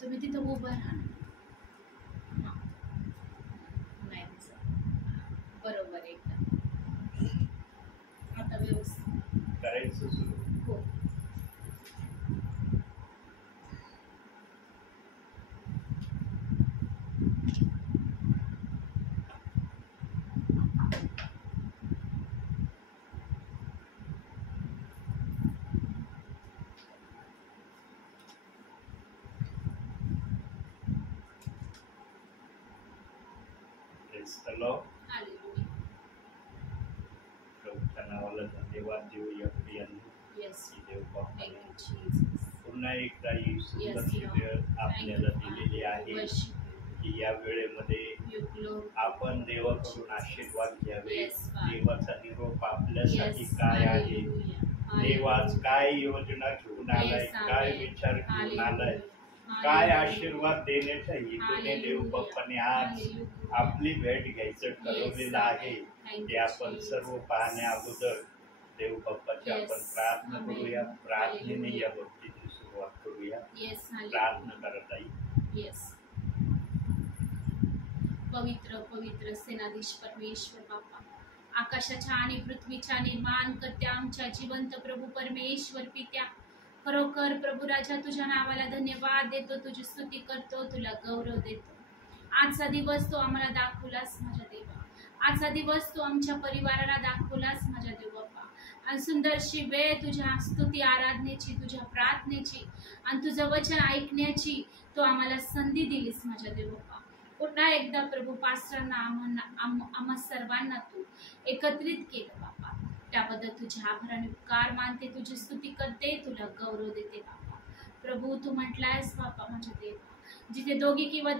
तुम्ही तिथं उभं राहा. हा. नाही दिसत. बरोबर एकदम. आता व्यवस्थित करायचं सुरू. हो. Praise the Lord. हालेलुया. प्रभूच्या नावाला धन्यवाद देऊया प्रियांनो. येस. की देव बापाने थँक यू जीसस. पुन्हा एकदा ही सुंदरशी Yes, वेळ Lord. आपल्याला दिलेली आहे Worship की या वेळेमध्ये you, Lord. आपण देवाकडून आशीर्वाद घ्यावे. Yes, Father. देवाचा निरोप आपल्यासाठी Yes, काय आहे, hallelujah. देव आज काय योजना घेऊन आलाय, Yes, काय amen. विचार घेऊन Hallelujah. आलाय, काय Hallelujah. आशीर्वाद देण्याच्या हेतूने देव Hallelujah. बाप्पाने आज Hallelujah. आपली भेट घ्यायचं ठरवलेलं आहे. Thank ते you, आपण Jesus. सर्व पाहण्या अगोदर देव बाप्पाची Yes, आपण प्रार्थना amen. करूया. प्रार्थनेने Hallelujah. या गोष्टीची सुरुवात करूया. Yes, प्रार्थना hallelujah. करत आई. Yes. पवित्र पवित्र सेनाधीश परमेश्वर बाप्पा, आकाशाच्या आणि पृथ्वीच्या निर्माण करत्या आमच्या जिवंत प्रभू परमेश्वर पित्या, खरोखर प्रभू राजा तुझ्या नावाला धन्यवाद देतो, तुझी स्तुती करतो, तुला गौरव देतो. आजचा दिवस तो आम्हाला दाखवलास माझ्या देवा. आजचा दिवस तू आमच्या परिवाराला दाखवलास माझ्या देव बाप्पा. आणि सुंदरशी वेळ तुझ्या स्तुती आराधनेची, तुझ्या प्रार्थनेची आणि तुझं वचन ऐकण्याची तू आम्हाला संधी दिलीस माझ्या देव बाप्पा. पुन्हा एकदा प्रभू पास्टरांना आम्हा सर्वांना तू एकत्रित केलं बाप्पा. त्याबद्दल तुझे आभार आणि उपकार मानते, तुझी स्तुती करते, तुला गौरव देते बाप्पा. प्रभू तू म्हटलायस बाप्पा माझ्या देवा, जिथे दोघी किंवा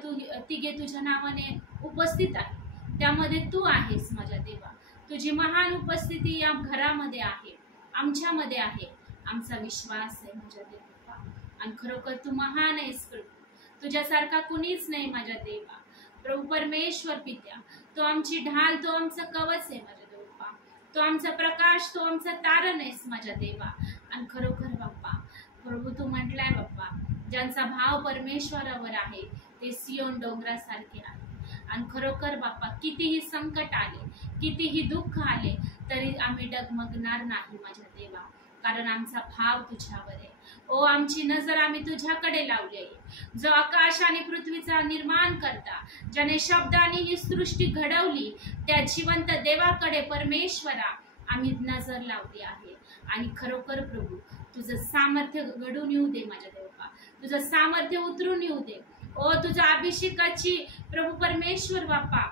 तिघे तुझ्या नावाने उपस्थित आहे त्यामध्ये तू आहेस माझ्या देवा. तुझी महान उपस्थिती या घरामध्ये आहे, आमच्यामध्ये आहे. आमचा विश्वास आहे माझ्या देवा. आणि खरोखर तू महान आहेस प्रभू, तुझ्यासारखा कुणीच नाही माझ्या देवा. प्रभू परमेश्वर पित्या, तो आमची ढाल, तो आमचं कवच आहे माझ्या देवा. तो आमचा प्रकाश, तो आमचा तारण आहेस माझ्या देवा. आणि खरोखर बाप्पा प्रभू तू म्हटलाय बाप्पा, ज्यांचा भाव परमेश्वरावर आहे ते सियोन डोंगरासारखे आहे. आणि खरोखर बाप्पा कितीही संकट आले, कितीही दुःख आले तरी आम्ही डगमगणार नाही माझ्या देवा, कारण आमचा भाव तुझ्यावर आहे. ओ आमची नजर आम्ही तुझ्याकडे लावली आहे, जो आकाश आणि पृथ्वीचा निर्माण करता, ज्याने शब्दाने ही सृष्टी घडवली, त्या जिवंत देवाकडे परमेश्वरा आम्ही नजर लावली आहे. आणि खरोखर प्रभू तुझं सामर्थ्य घडून येऊ दे माझ्या देवा, तुझं सामर्थ्य उतरून येऊ दे. ओ तुझ्या अभिषेकाची प्रभू परमेश्वर बाप्पा,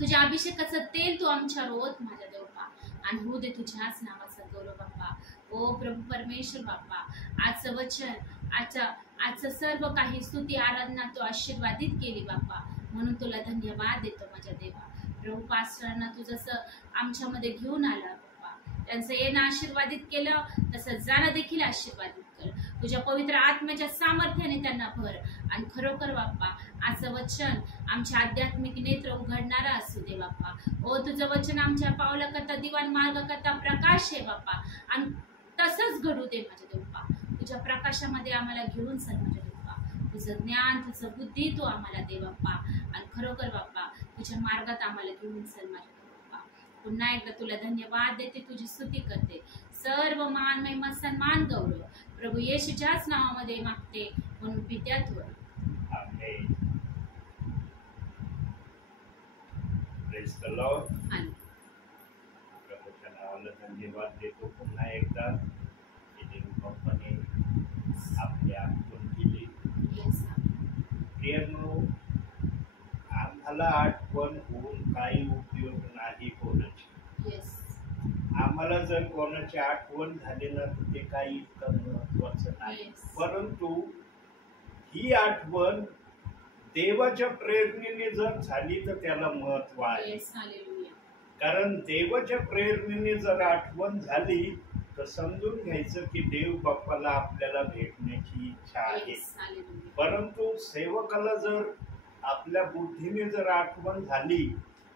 तुझ्या अभिषेकाचं तेल तू आमच्यावर ओत माझ्या देवा. आणि होऊ दे तुझ्याच नावाचा गौरव बाप्पा. ओ प्रभू परमेश्वर बाप्पा, आजचं वचन, आजचं सर्व काही स्तुती आराधना तू आशीर्वादित केली बाप्पा, म्हणून तुला धन्यवाद देतो माझ्या देवा. प्रभू पास्टरांना तू जसं आमच्यामध्ये घेऊन आला बाप्पा, त्यांचं येणं आशीर्वादित केलं, तसं जाणं देखील आशीर्वादित कर. तुझ्या पवित्र आत्म्याच्या सामर्थ्याने त्यांना भर. आणि खरोखर बाप्पा आजचं वचन आमच्या आध्यात्मिक नेत्र उघडणारा असू दे बाप्पा. ओ तुझं वचन आमच्या पावलाकरता दिवाण मार्गाकरता प्रकाश आहे बाप्पा, आणि तसंच घडू दे माझ्या देवा. तुझ्या प्रकाशामध्ये आम्हाला घेऊन चल माझ्या देवा. तुझं ज्ञान, तुझं बुद्धी तू आम्हाला दे बाप्पा. आणि खरोखर बाप्पा तुझ्या मार्गात आम्हाला घेऊन चल माझ्या देवा. पुन्हा एकदा तुला धन्यवाद देते, तुझी स्तुती करते. सर्व मान महिमा सन्मान गौरव प्रभू येशूच्याच नावामध्ये मागते, म्हणून पित्यात्वर आमेन. Praise the Lord. आणि प्रभूच्या नावाला धन्यवाद देतो पुन्हा एकदा की देव बाप्पाने आपल्या आठवण केली. येस प्रियांनो, आम्हाला आठवण होऊन काही उपयोग नाही कोणाची. येस आम्हाला जर कोणाची आठवण झाली ना तर ते काही इतकं महत्वाचं नाही. Yes. परंतु ही आठवण देवाच्या प्रेरणेने जर झाली तर त्याला महत्व आहे. Yes hallelujah. कारण देवाच्या प्रेरणेने जर आठवण झाली तर समजून घ्यायचं की देव बाप्पाला आपल्याला भेटण्याची इच्छा आहे. Yes hallelujah. परंतु सेवकाला जर आपल्या बुद्धीने जर आठवण झाली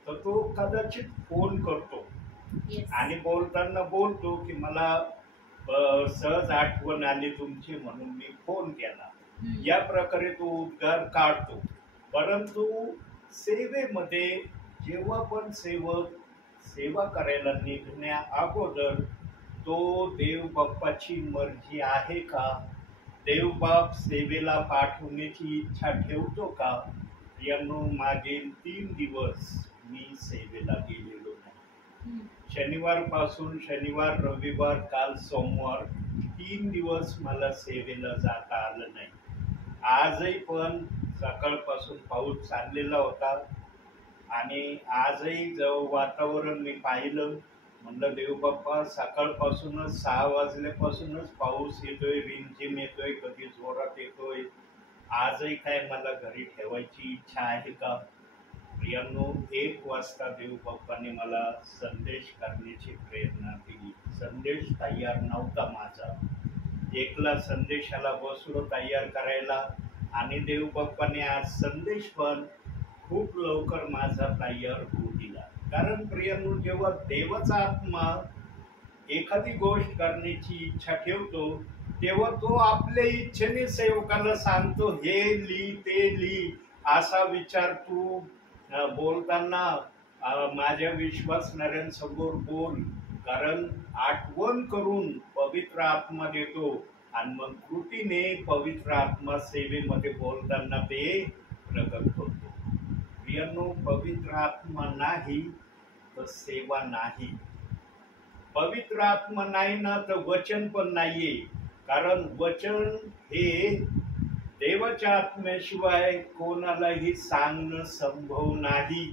तर तो कदाचित फोन करतो येस आणि बोलताना बोलतो की मला सहज आठवण आली तुमची म्हणून मी फोन केला. या प्रकारे तो उद्गार काढतो. परंतु सेवेमध्ये जेव्हा पण सेवक सेवा करायला निघण्या अगोदर तो देव बाप्पाची मर्जी आहे का, देव बाप सेवेला पाठवण्याची इच्छा ठेवतो का. यांनो, मागील 3 दिवस मी सेवेला गेलेलो नाही. शनिवार पासून शनिवार, रविवार, काल सोमवार 3 दिवस मला सेवेला जाता आलं नाही. आजही पण सकाळपासून पाऊस चाललेला होता आणि आजही जेव्हा वातावरण मी पाहिलं, म्हणलं देव बाप्पा, सकाळपासूनच 6 वाजल्यापासूनच पाऊस येतोय, रिमझिम येतोय, कधी जोरात येतोय. आजही काय मला घरी ठेवायची इच्छा आहे का. प्रियांनो, 1 वाजता देव बाप्पाने मला संदेश करण्याची प्रेरणा दिली. संदेश तयार नव्हता माझा, एकला संदेशाला बसलो तयार करायला आणि देव बाप्पाने आज संदेश पण खूप लवकर माझा तयार होऊ दिला. कारण प्रियांनो, जेव्हा देवाचा आत्मा एखादी गोष्ट करण्याची इच्छा ठेवतो तेव्हा तो आपल्या इच्छेने सेवकाला सांगतो, हे लिही, ते लिही, असा विचार तू बोलताना माझ्या विश्वासणाऱ्यांसमोर बोल. कारण आठवण करून पवित्र आत्मा देतो आणि मग कृतीने पवित्र आत्मा सेवेमध्ये बोलताना ते प्रकट होतो. प्रियांनो, पवित्र आत्मा नाही तर सेवा नाही. पवित्र आत्मा नाही ना तर वचन पण नाहीये. कारण वचन हे देवाच्या आत्म्याशिवाय कोणालाही सांगणं संभव नाही.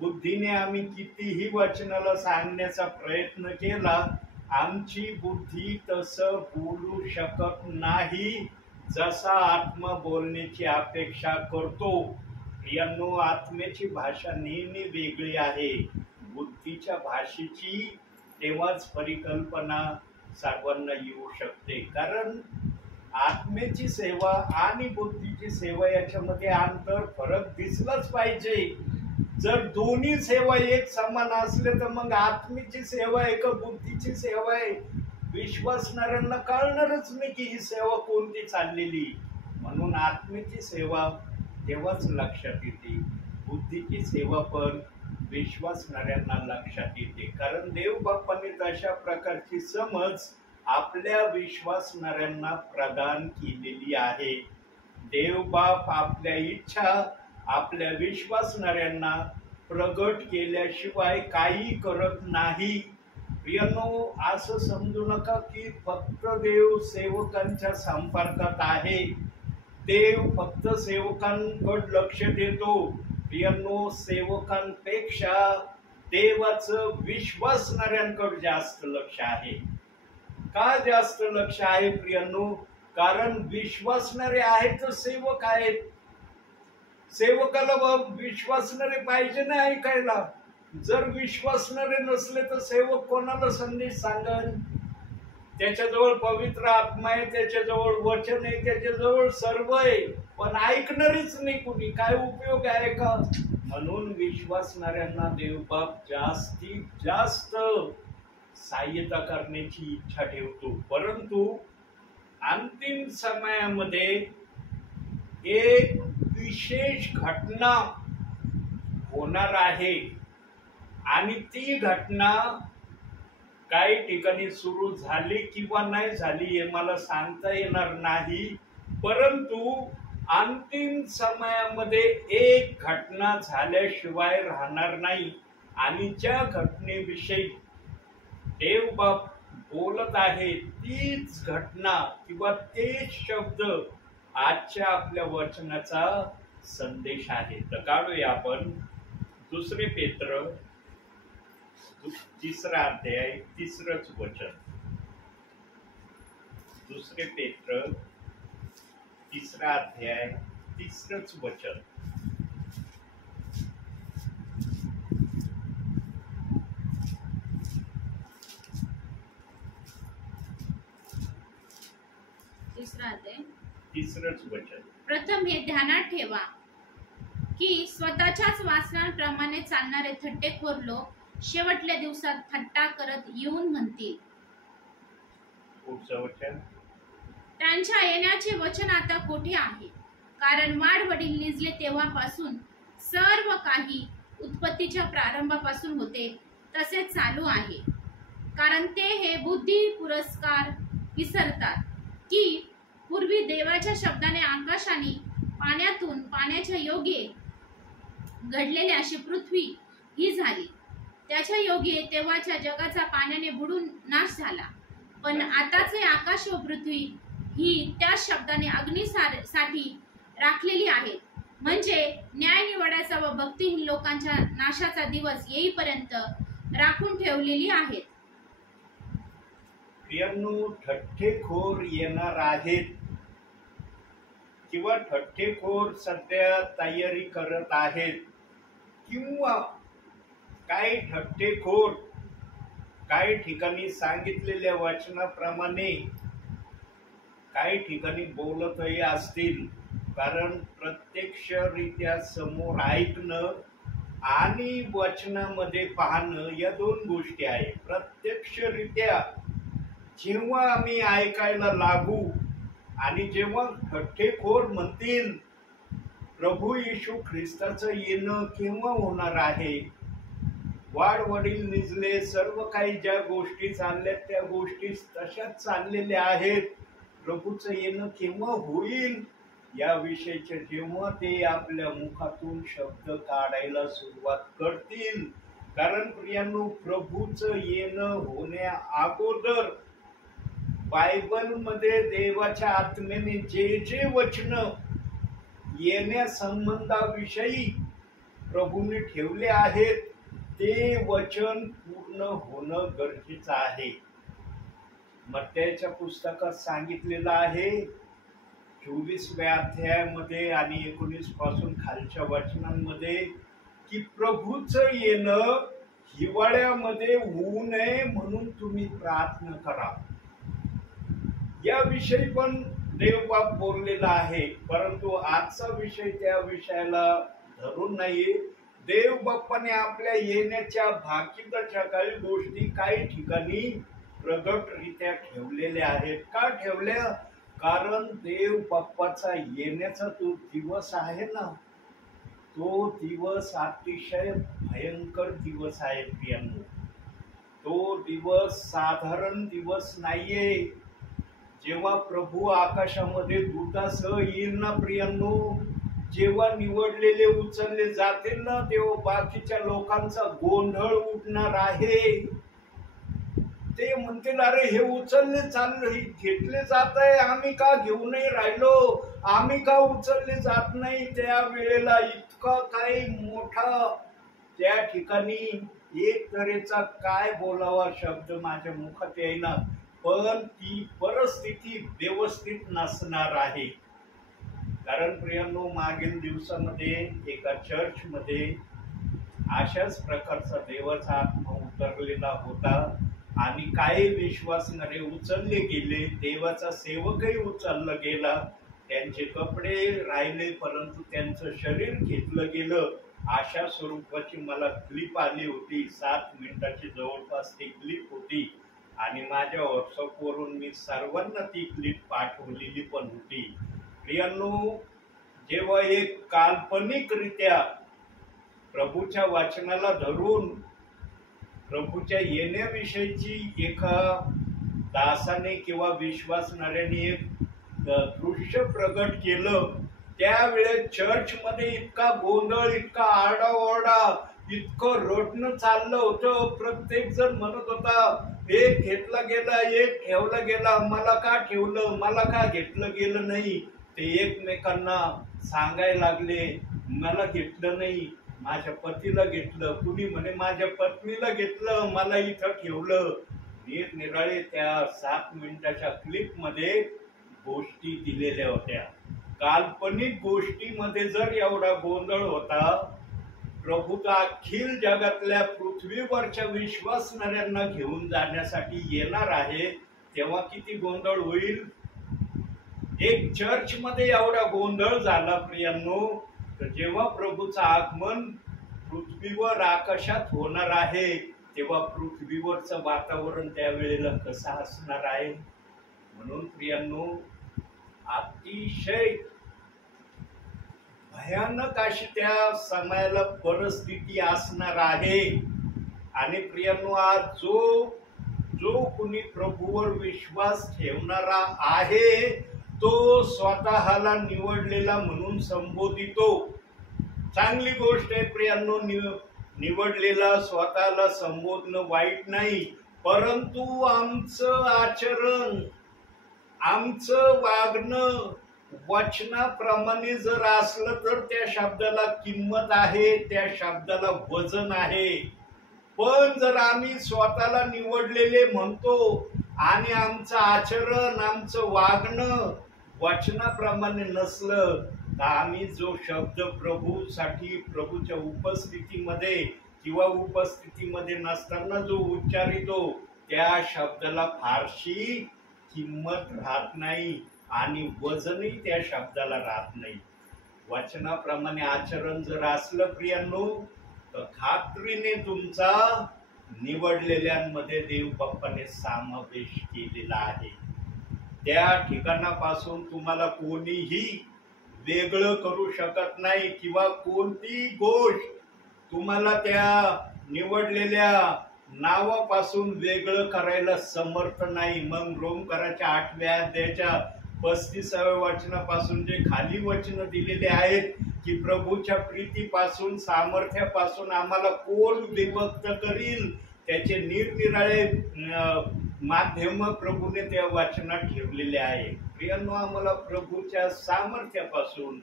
बुद्धीने आम्ही कितीही वचनाला सांगण्याचा प्रयत्न केला, आमची बुद्धी तसं बोलू शकत नाही जसा आत्मा बोलण्याची अपेक्षा करतो. यांनो, आत्म्याची भाषा नेहमी वेगळी आहे. बुद्धीच्या भाषेची तेव्हाच परिकल्पना सर्वांना येऊ शकते. कारण आत्म्याची सेवा आणि बुद्धीची सेवा याच्यामध्ये अंतर, फरक दिसलाच पाहिजे. जर दोन्ही सेवा एक समान असले तर मग आत्म्याची सेवा आहे का बुद्धीची सेवा आहे विश्वासणाऱ्यांना कळणारच नाही की ही सेवा कोणती चाललेली. म्हणून आत्म्याची सेवा तेव्हाच लक्षात येते, बुद्धीची सेवा पण विश्वासणाऱ्यांना लक्षात येते. कारण देव बाप्पांनी तशा प्रकारची समज आपल्या विश्वासणाऱ्यांना प्रदान केलेली आहे. देव बाप आपल्या इच्छा आपल्या विश्वासणाऱ्यांना प्रगट केल्याशिवाय काही करत नाही. प्रियांनो, असं समजू नका की फक्त देव सेवकांच्या संपर्कात आहे, देव फक्त सेवकांकडे लक्ष देतो. प्रियांनो, सेवकांपेक्षा देवाचं विश्वासणाऱ्यांकडे जास्त लक्ष आहे. का जास्त लक्ष आहे प्रियांनो? कारण विश्वासणारे आहेत तर सेवक आहेत. सेवकाला विश्वासणारे पाहिजे ना ऐकायला. जर विश्वासणारे नसले तर सेवक कोणाला संदेश सांगल? त्याच्याजवळ पवित्र आत्मा आहे, त्याच्याजवळ वचन आहे, त्याच्याजवळ सर्व आहे, पण ऐकणारीच नाही कुणी, काय उपयोग आहे का? म्हणून विश्वासणाऱ्यांना देवबाप जास्तीत जास्त सहाय्यता करण्याची इच्छा ठेवतो. परंतु अंतिम समयामध्ये एक विशेष घटना होणार आहे आणि ती घटना काही ठिकाणी सुरू झाली किंवा नाही झाली हे मला सांगता येणार नाही. परंतु अंतिम समयामध्ये एक घटना झाल्याशिवाय राहणार नाही आणि ज्या घटनेविषयी देवबाप बोलत आहे तीच घटना किंवा तेच शब्द आजच्या आपल्या वचनाचा संदेश आहे. तर काढूया आपण 2 पेत्र 3 अध्याय 3 वचन. 2 पेत्र 3 अध्याय 3 वचन. तिसरंच वचन. प्रथम हे ध्यानात ठेवा की स्वतःच्याच वासनांप्रमाणे चालणारे थट्टेखोर लोक शेवटल्या दिवसात थट्टा करत येऊन म्हणतील. पुढचं वचन. त्यांच्या येण्याचे वचन आता कोठे आहे? कारण वाडवडील निजले तेव्हापासून सर्व काही उत्पत्तीच्या प्रारंभापासून होते तसेच चालू आहे. कारण ते हे बुद्धी पुरस्कार विसरतात की पूर्वी देवाच्या शब्दाने आकाशाने पाण्यातून पाण्याच्या योगे घडलेली अशी पृथ्वी ही झाली. त्याच्या योगे तेव्हाच्या जगाचा पाण्याने बुडून नाश झाला. पण आताचे आकाश व पृथ्वी ही त्या शब्दाने अग्नीसाठी राखलेली आहेत, म्हणजे न्याय निवडाचा व भक्तिहीन लोकांच्या नाशाचा दिवस येईपर्यंत राखून ठेवलेली आहेत. प्रियांनो, ठठ्ठेखोर येणार आहेत किंवा ठठ्ठेखोर सध्या तयारी करत आहेत, किंवा काही ठठ्ठेखोर काही ठिकाणी सांगितलेल्या वचनाप्रमाणे काही ठिकाणी बोलतही असतील. कारण प्रत्यक्षरित्या समोर ऐकणं आणि वचनामध्ये पाहणं या दोन गोष्टी आहेत. प्रत्यक्षरित्या जेव्हा आम्ही ऐकायला लागू आणि जेव्हा ठठ्ठेखोर म्हणतील प्रभू येशू ख्रिस्ताचं येणं केव्हा होणार आहे, वाडवडील निजले, सर्व काही ज्या गोष्टी चालल्या त्या गोष्टी तशाच चाललेल्या आहेत, प्रभूचं येणं केव्हा होईल याविषयीचे जेव्हा ते आपल्या मुखातून शब्द काढायला सुरुवात करतील. कारण प्रियांनो, प्रभूचं येणं होण्या अगोदर बायबलमध्ये देवाच्या आत्म्याने जे जे वचन येण्या संबंधाविषयी प्रभूने ठेवले आहेत ते वचन पूर्ण होणं गरजेचं आहे. मत्तयाच्या पुस्तकात सांगितलेलं आहे 24व्या अध्यायामध्ये आणि 19 पासून खालच्या वचनांमध्ये की प्रभूचं येणं हिवाळ्यामध्ये होऊ नये म्हणून तुम्ही प्रार्थना करा. याविषयी पण देवबाप बोललेला आहे. परंतु आजचा विषय त्या विषयाला धरून नाही. देव बाप्पाने आपल्या येण्याच्या भाकीदाच्या काही गोष्टी काही ठिकाणी प्रगटरित्या ठेवलेल्या आहेत. का ठेवल्या? कारण देव बाप्पाचा येण्याचा तो दिवस आहे ना, तो दिवस अतिशय भयंकर दिवस आहे प्रियांनो. तो दिवस साधारण दिवस नाहीये. जेव्हा प्रभू आकाशामध्ये दूतासह येईल ना प्रियांनो, जेव्हा निवडलेले उचलले जातील ना, तेव्हा बाकीच्या लोकांचा गोंधळ उठणार आहे. ते म्हणतील अरे हे उचलले चालले घेतले जात आहे, आम्ही का घेऊ नाही राहिलो, आम्ही का उचलले जात नाही. त्या वेळेला इतका काही मोठा त्या ठिकाणी एक तऱ्हेचा काय बोलावा शब्द माझ्या मुखात येईना, पण ती परिस्थिती व्यवस्थित नसणार आहे. कारण प्रियांनो, मागील दिवसामध्ये एका चर्चमध्ये अशाच प्रकारचा देवाचा आत्मा उतरलेला होता आणि काही विश्वासणारे उचलले गेले. देवाचा सेवकही उचलला गेला. त्यांचे कपडे राहिले परंतु त्यांचं शरीर घेतलं गेलं. अशा स्वरूपाची मला क्लिप आली होती. 7 मिनिटाची जवळपास ती क्लिप होती आणि माझ्या व्हॉट्सअपवरून मी सर्वांना ती क्लिप पाठवलेली पण होती. प्रियांनो, जेव्हा एक काल्पनिकरित्या प्रभूच्या वाचनाला धरून प्रभूच्या येण्याविषयीची एका दासाने किंवा विश्वासणाऱ्याने एक दृश्य प्रगट केलं, त्यावेळेस चर्चमध्ये इतका गोंधळ, इतका आरडाओरडा, इतकं रडणं चाललं होतं. प्रत्येक जण म्हणत होता एक घेतला गेला, एक ठेवला गेला, मला का ठेवलं, मला का घेतलं गेलं नाही. ते एकमेकांना सांगायला लागले मला घेतलं नाही, माझ्या पतीला घेतलं, कुणी म्हणे माझ्या पत्नीला घेतलं, मला इथं ठेवलं. निरनिराळे त्या 7 मिनिटाच्या क्लिप मध्ये गोष्टी दिलेल्या होत्या. काल्पनिक गोष्टीमध्ये जर एवढा गोंधळ होता, प्रभूचा अखिल जगातल्या पृथ्वीवरच्या विश्वासणाऱ्यांना घेऊन जाण्यासाठी येणार आहे, तेव्हा किती गोंधळ होईल. एक चर्च मध्ये एवढा गोंधळ झाला प्रियांनो, तर जेव्हा प्रभूचं आगमन पृथ्वीवर आकाशात होणार आहे तेव्हा पृथ्वीवरचं वातावरण त्यावेळेला कसं असणार आहे. म्हणून प्रियांनो, अतिशय भयानक अशी त्या समयाला परिस्थिती असणार आहे. आणि प्रियांनो, आज जो कुणी प्रभूवर विश्वास ठेवणारा आहे तो स्वतःला निवडलेला म्हणून संबोधितो. चांगली गोष्ट आहे प्रियांनो, निवडलेला स्वतःला संबोधणं वाईट नाही. परंतु आमचं आचरण, आमचं वागणं वचनाप्रमाणे जर असलं तर त्या शब्दाला किंमत आहे, त्या शब्दाला वजन आहे. पण जर आम्ही स्वतःला निवडलेले म्हणतो आणि आमचं आचरण, आमचं वागणं वचनाप्रमाणे नसलं तर आम्ही जो शब्द प्रभूसाठी, प्रभूच्या उपस्थितीमध्ये किंवा उपस्थितीमध्ये नसताना जो उच्चारितो त्या शब्दाला फारशी किंमत राहत नाही आणि वजनही त्या शब्दाला राहत नाही. वचनाप्रमाणे आचरण जर असलं प्रियांनो तर खात्रीने तुमचा निवडलेल्यांमध्ये देव बाप्पाने समावेश केलेला आहे. त्या ठिकाणापासून तुम्हाला कोणीही वेगळं करू शकत नाही किंवा कोणती गोष्ट तुम्हाला त्या निवडलेल्या नावापासून वेगळं करायला समर्थ नाही. मग रोमकराच्या 8व्या अध्यायाच्या 35व्या वचनापासून जे खाली वचन दिलेले आहेत की प्रभूच्या प्रीतीपासून, सामर्थ्यापासून आम्हाला कोण विभक्त करील, त्याचे निरनिराळे माध्यम प्रभूने त्या वचनात ठेवलेले आहे. प्रियांनो, आम्हाला प्रभूच्या सामर्थ्यापासून,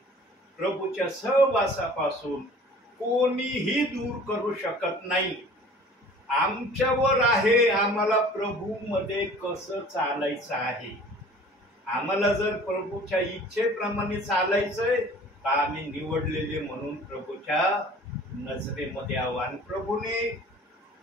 प्रभूच्या सहवासापासून कोणीही दूर करू शकत नाही. आमच्यावर आहे आम्हाला प्रभूमध्ये कसं चालायचं आहे. आम्हाला जर प्रभूच्या इच्छेप्रमाणे चालायचंय तर आम्ही निवडलेले म्हणून प्रभूच्या नजरेमध्ये आव्हान. प्रभूने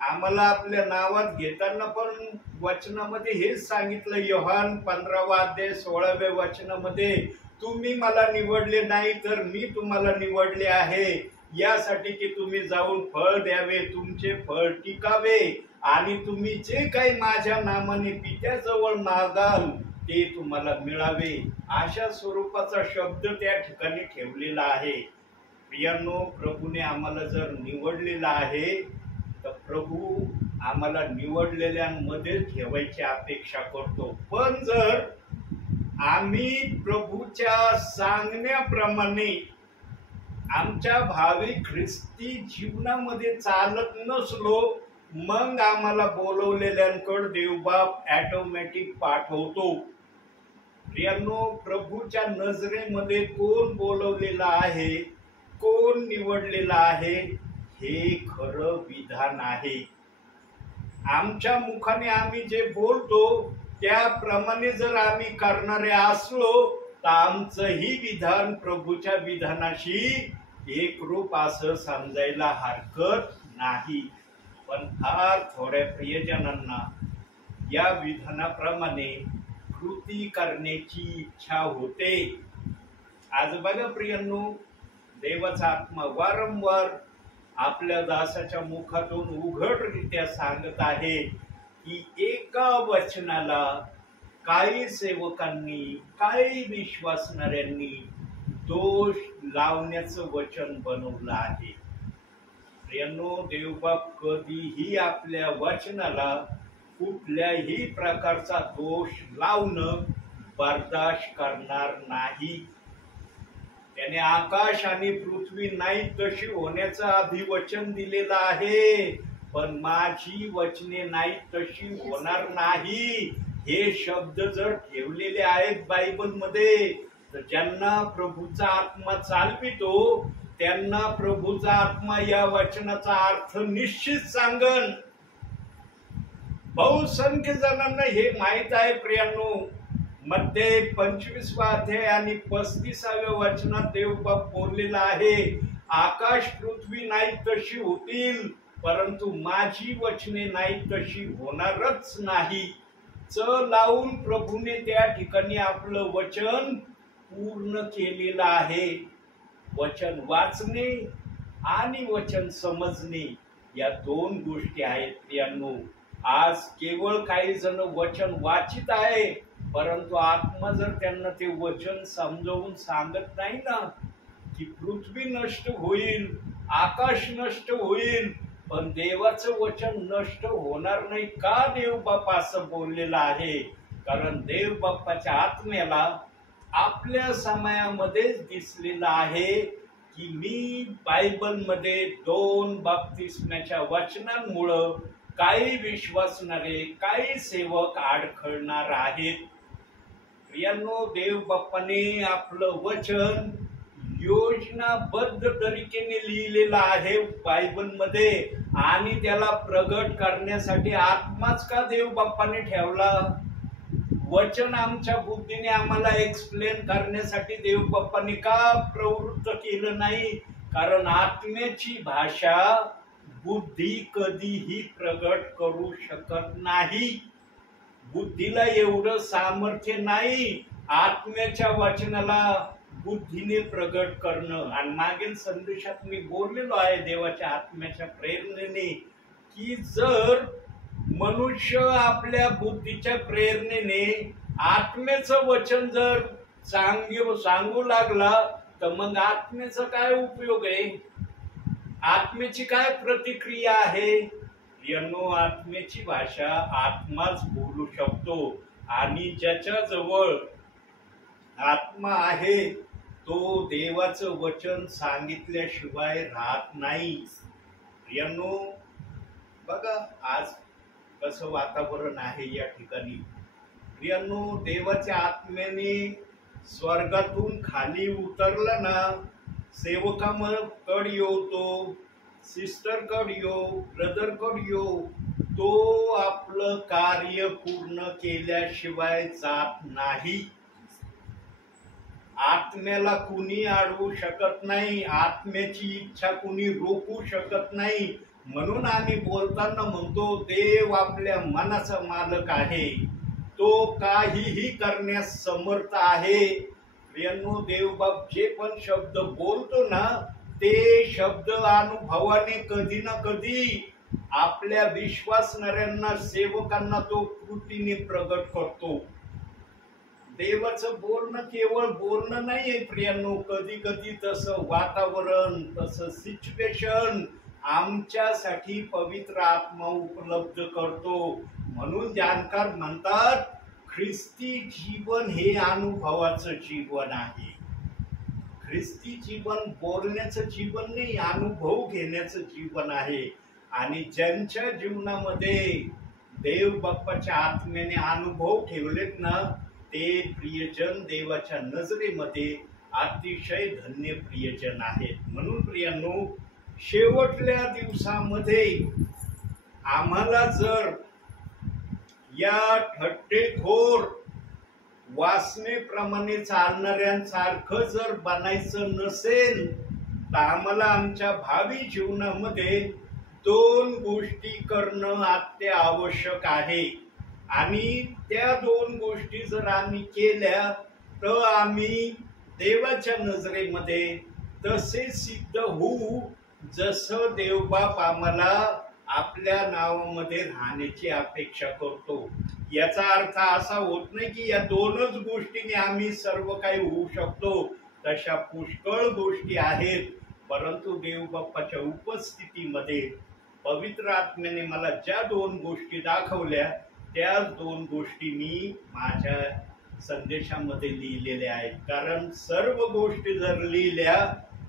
आम्हाला आपल्या नावात घेताना पण वचनामध्ये हेच सांगितलं. योहान 15वा अध्याय 16व्या वचनामध्ये, तुम्ही मला निवडले नाही तर मी तुम्हाला निवडले आहे यासाठी की तुम्ही जाऊन फळ द्यावे, तुमचे फळ टिकावे आणि तुम्ही जे काही माझ्या नावाने पित्याजवळ मागाल ते तुम्हाला मिळावे. अशा स्वरूपाचा शब्द त्या ठिकाणी ठेवलेला आहे. प्रियांनो, प्रभूने आम्हाला जर निवडलेला आहे तर प्रभू आम्हाला निवडलेल्यांमध्ये ठेवायची अपेक्षा करतो. पण जर आम्ही प्रभूच्या सांगण्याप्रमाणे आमच्या भावी ख्रिस्ती जीवनामध्ये चालत नसलो मग आम्हाला बोलवलेल्यांकडे देवबाप ऑटोमॅटिक पाठवतो. प्रियांनो, प्रभूच्या नजरेमध्ये कोण बोलवलेला आहे, कोण निवडलेला आहे हे खरं विधान आहे. आमच्या मुखाने आम्ही जे बोलतो त्याप्रमाणे जर आम्ही करणारे असलो तर आमचंही विधान प्रभूच्या विधानाशी एकरूप असं समजायला हरकत नाही. पण फार थोड्या प्रियजनांना या विधानाप्रमाणे कृती करण्याची इच्छा होते. आज बघा प्रियांनो, देवाचा आत्मा वारंवार आपल्या दासाच्या मुखातून उघडरित्या सांगत आहे की एका वचनाला काही सेवकांनी, काही विश्वासणाऱ्यांनी दोष लावण्याचं वचन बनवलं आहे. प्रियांनो, देवबाप कधीही आपल्या वचनाला कुठल्याही प्रकारचा दोष लावणं बर्दाश्त करणार नाही. त्याने आकाश आणि पृथ्वी नाही तशी होण्याचं अभिवचन दिलेलं आहे, पण माझी वचने नाही तशी होणार नाही हे शब्द जर ठेवलेले आहेत बायबलमध्ये तर ज्यांना प्रभूचा आत्मा चालवितो त्यांना प्रभूचा आत्मा या वचनाचा अर्थ निश्चित सांगन. बहुसंख्य जणांना हे माहित आहे. प्रियांनो, मध्ये 25वा अध्याय आणि 35व्या वचनात देवबाप बोललेला आहे, आकाश पृथ्वी नाही तशी होतील परंतु माझी वचने नाही तशी होणारच नाही. लावून प्रभूने त्या ठिकाणी आपलं वचन पूर्ण केलेलं आहे. वचन वाचणे आणि वचन समजणे या दोन गोष्टी आहेत. प्रियांनो, आज केवळ काही जण वचन वाचित आहे परंतु आत्मा जर त्यांना ते वचन समजावून सांगत नाही ना की पृथ्वी नष्ट होईल, आकाश नष्ट होईल, पण देवाचं वचन नष्ट होणार नाही. का देव बाप्पा असं बोललेलं आहे? कारण देव बाप्पाच्या आत्म्याला आपल्या समयामध्येच दिसलेलं आहे की मी बायबलमध्ये 2 बाप्तिस्म्याच्या वचनांमुळं काही विश्वासणारे, काही सेवक अडखळणार आहेत. प्रियांनो, देव बाप्पाने आपलं वचन योजनाबद्ध तरीकेने लिहिलेलं आहे बायबलमध्ये, आणि त्याला प्रगट करण्यासाठी आत्माच का देव बाप्पाने ठेवला? वचन आमच्या बुद्धीने आम्हाला एक्सप्लेन करण्यासाठी देव बाप्पाने का प्रवृत्त केलं नाही? कारण आत्म्याची भाषा बुद्धी कधीही प्रगट करू शकत नाही. बुद्धीला एवढं सामर्थ्य नाही आत्म्याच्या वचनाला बुद्धीने प्रगट करणं. आणि मागील संदेशात मी बोललेलो आहे देवाच्या आत्म्याच्या प्रेरणेने की जर मनुष्य आपल्या बुद्धीच्या प्रेरणेने आत्म्याचं वचन जर सांगू लागला तर मग आत्म्याचा काय उपयोग आहे? आत्म्याची काय प्रतिक्रिया आहे? प्रियांनो, आत्म्याची भाषा आत्माच बोलू शकतो, आणि ज्याच्या जवळ आत्मा आहे तो देवाचं वचन सांगितल्याशिवाय राहत नाही. प्रियांनो, बघा आज कसं वातावरण आहे या ठिकाणी. प्रियांनो, देवाच्या आत्म्याने स्वर्गातून खाली उतरला ना, सेवकांकडे येऊ, तो सिस्टरकडे येऊ, ब्रदरकडे येऊ, तो आपलं कार्य पूर्ण केल्याशिवाय जात नाही. आत्म्याला कुणी अडवू शकत नाही, आत्म्याची इच्छा कुणी रोखू शकत नाही. म्हणून आम्ही बोलताना म्हणतो देव आपल्या मनाचा मालक आहे, तो काहीही करण्यास समर्थ आहे. प्रियांनो, देवबाप जे पण शब्द बोलतो ना ते शब्द अनुभवाने कधी ना कधी आपल्या विश्वासणाऱ्यांना, सेवकांना तो कृतीने प्रगट करतो. देवाचं बोलणं केवळ बोलणं नाहीये प्रियांनो. कधी कधी तसं वातावरण, तसं सिच्युएशन आमच्यासाठी पवित्र आत्मा उपलब्ध करतो. म्हणून जाणकार म्हणतात ख्रिस्ती जीवन हे अनुभवाचं जीवन आहे. ख्रिस्ती जीवन बोलण्याचं जीवन नाही, अनुभव घेण्याचं जीवन आहे. आणि ज्यांच्या जीवनामध्ये देव बाप्पाच्या आत्म्याने अनुभव ठेवलेत ना ते प्रियजन देवाच्या नजरेमध्ये अतिशय धन्य प्रियजन आहेत. म्हणून प्रियांनो, शेवटल्या दिवसामध्ये आम्हाला जर या थट्टेखोर वासनेप्रमाणे चालणाऱ्यांसारखं जर बनायचं नसेल तर आम्हाला आमच्या भावी जीवनामध्ये 2 गोष्टी करणं अत्यावश्यक आहे. आणि त्या 2 गोष्टी जर आम्ही केल्या तर आम्ही देवाच्या नजरेमध्ये तसे सिद्ध होऊ जसं देवबाप आम्हाला आपल्या नावामध्ये राहण्याची अपेक्षा करतो. याचा अर्थ असा होत नाही की या 2च गोष्टीने आम्ही सर्व काही होऊ शकतो. तशा पुष्कळ गोष्टी आहेत, परंतु देवबाप्पाच्या उपस्थितीमध्ये पवित्र आत्म्याने मला ज्या 2 गोष्टी दाखवल्या त्या 2 गोष्टी मी माझ्या संदेशामध्ये लिहिलेल्या आहेत. कारण सर्व गोष्टी जर लिहिल्या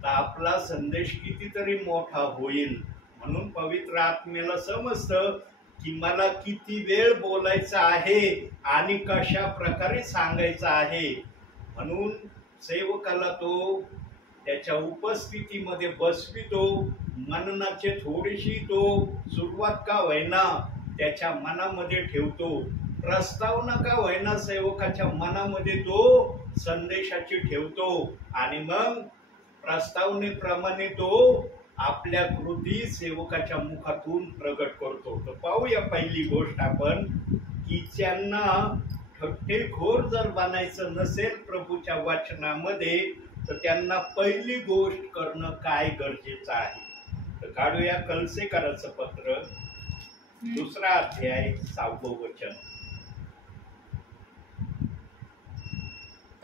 तर आपला संदेश कितीतरी मोठा होईल. म्हणून पवित्र आत्म्याला समजतं की मला किती वेळ बोलायचं आहे आणि कशा प्रकारे सांगायचं आहे. म्हणून सेवकाला तो त्याच्या उपस्थितीमध्ये बसवितो. मननाचे थोडीशी तो सुरुवात का होईना त्याच्या मनामध्ये ठेवतो. प्रस्तावना का होईना सेवकाच्या मनामध्ये तो संदेशाची ठेवतो. आणि मग प्रस्तावनेप्रमाणे तो आपल्या कृती सेवकाच्या मुखातून प्रगट करतो. तर पाहूया पहिली गोष्ट आपण की ज्यांना थट्टेखोर जर बनायचं नसेल प्रभूच्या वचनामध्ये तर त्यांना पहिली गोष्ट करणं काय गरजेचं आहे. तर काढूया कलसेकराचं पत्र 2 अध्याय 6वं वचन.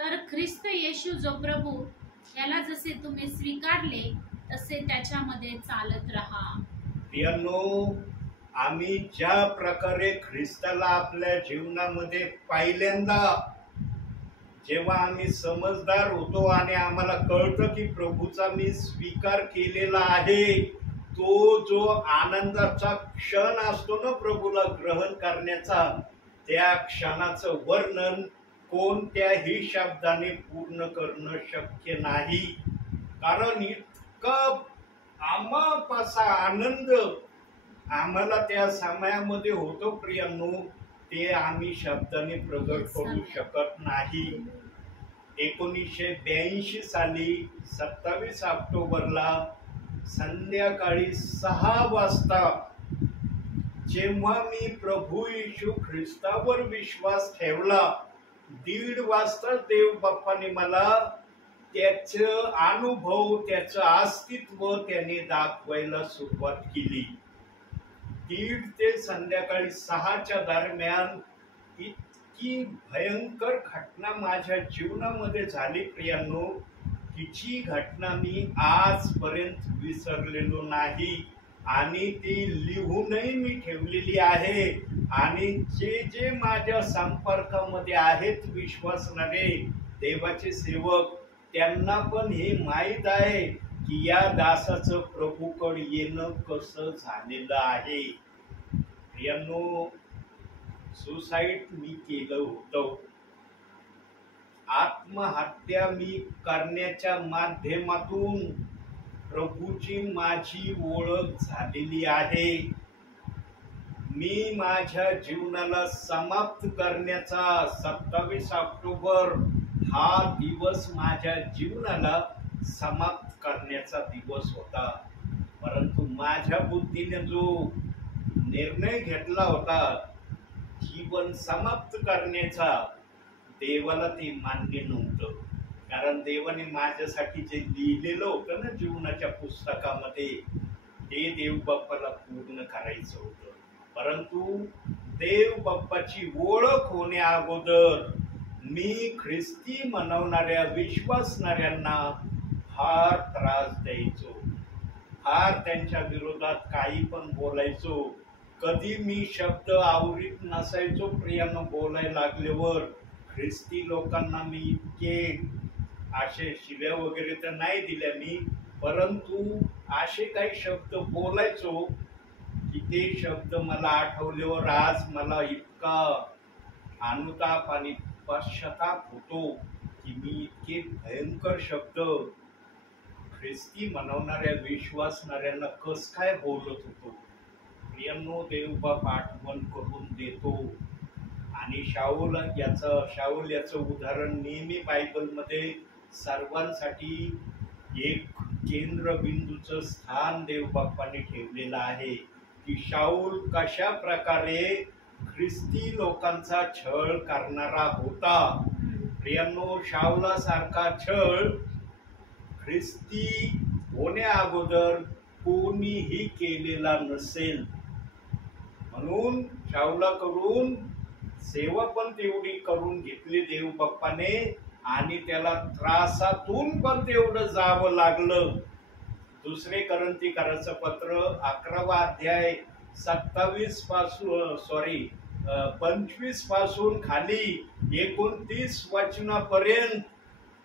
तर ख्रिस्त येशू जो प्रभू याला जसे तुम्ही स्वीकारले तसे त्याच्यामध्ये चालत राहा. प्रियांनो, आम्ही ज्या प्रकारे ख्रिस्ताला आपल्या जीवनामध्ये पहिल्यांदा जेव्हा आम्ही समजदार होतो आणि आम्हाला कळतं की प्रभूचा मी स्वीकार केलेला आहे, तो जो आनंदाचा क्षण असतो ना प्रभूला ग्रहण करण्याचा, त्या क्षणाचं वर्णन कोणत्याही शब्दाने पूर्ण करणं शक्य नाही. कारण इतका आम्हापासा आनंद आम्हाला त्या समयामध्ये होतो प्रियांनो, ते आम्ही शब्दाने प्रगट करू शकत नाही. 1982 साली 27 ऑक्टोबरला संध्याकाळी 6 वाजता जेव्हा मी प्रभू येशू ख्रिस्तावर विश्वास ठेवला, 1:30 वाजता देव बाप्पाने मला त्याचं अनुभव, त्याचं अस्तित्व त्याने दाखवायला सुरुवात केली. 1:30 ते संध्याकाळी 6च्या दरम्यान इतकी भयंकर घटना माझ्या जीवनामध्ये झाली प्रियांनो, तिची घटना मी आजपर्यंत विसरलेलो नाही आणि ती लिहूनही मी ठेवलेली आहे. आणि जे जे माझ्या संपर्कामध्ये आहेत विश्वासणारे देवाचे सेवक, त्यांना पण हे माहीत आहे की या दासाचं प्रभूकडे येणं कसं झालेलं आहे. प्रियांनो, सुसाईड मी केलं होतं. आत्महत्या मी करण्याच्या माध्यमातून प्रभूची माझी ओळख झालेली आहे. मी माझ्या जीवनाला समाप्त करण्याचा 27 ऑक्टोबर हा दिवस माझ्या जीवनाला समाप्त करण्याचा दिवस होता. परंतु माझ्या बुद्धीने जो निर्णय घेतला होता जीवन समाप्त करण्याचा, देवाला ते मान्य नव्हतं. कारण देवाने माझ्यासाठी जे लिहिलेलं होतं ना जीवनाच्या पुस्तकामध्ये, ते देव बाप्पाला पूर्ण करायचं होतं. परंतु देव बाप्पाची ओळख होण्या अगोदर मी ख्रिस्ती म्हणवणाऱ्या विश्वासणाऱ्यांना फार त्रास द्यायचो, फार त्यांच्या विरोधात काही पण बोलायचो. कधी मी शब्द आवरीत नसायचो प्रियांनो. बोलायला लागल्यावर ख्रिस्ती लोकांना मी इतके असे शिव्या वगैरे तर नाही दिल्या मी, परंतु असे काही शब्द बोलायचो की ते शब्द मला आठवल्यावर आज मला इतका अनुताप आणि पश्चाताप होतो की मी इतके भयंकर शब्द ख्रिस्ती म्हणवणाऱ्या विश्वासणाऱ्यांना कस काय बोलत होतो. प्रियांनो, देवबाप आठवण करून देतो. आणि शाऊल याचं उदाहरण नेहमी बायबलमध्ये सर्वांसाठी एक केंद्रबिंदूचं स्थान देवबाप्पाने ठेवलेलं आहे की शाऊल कशा प्रकारे ख्रिस्ती लोकांचा छळ करणारा होता. प्रियांनो, शाऊलासारखा छळ ख्रिस्ती होण्या अगोदर कोणीही केलेला नसेल. म्हणून शाऊला करून सेवा पण तेवढी करून घेतली देव बाप्पाने आणि त्याला त्रासातून पण तेवढं जावं लागलं. दुसरे करंथीकराचं पत्र 11वा अध्याय 25 पासून खाली 29 वचनापर्यंत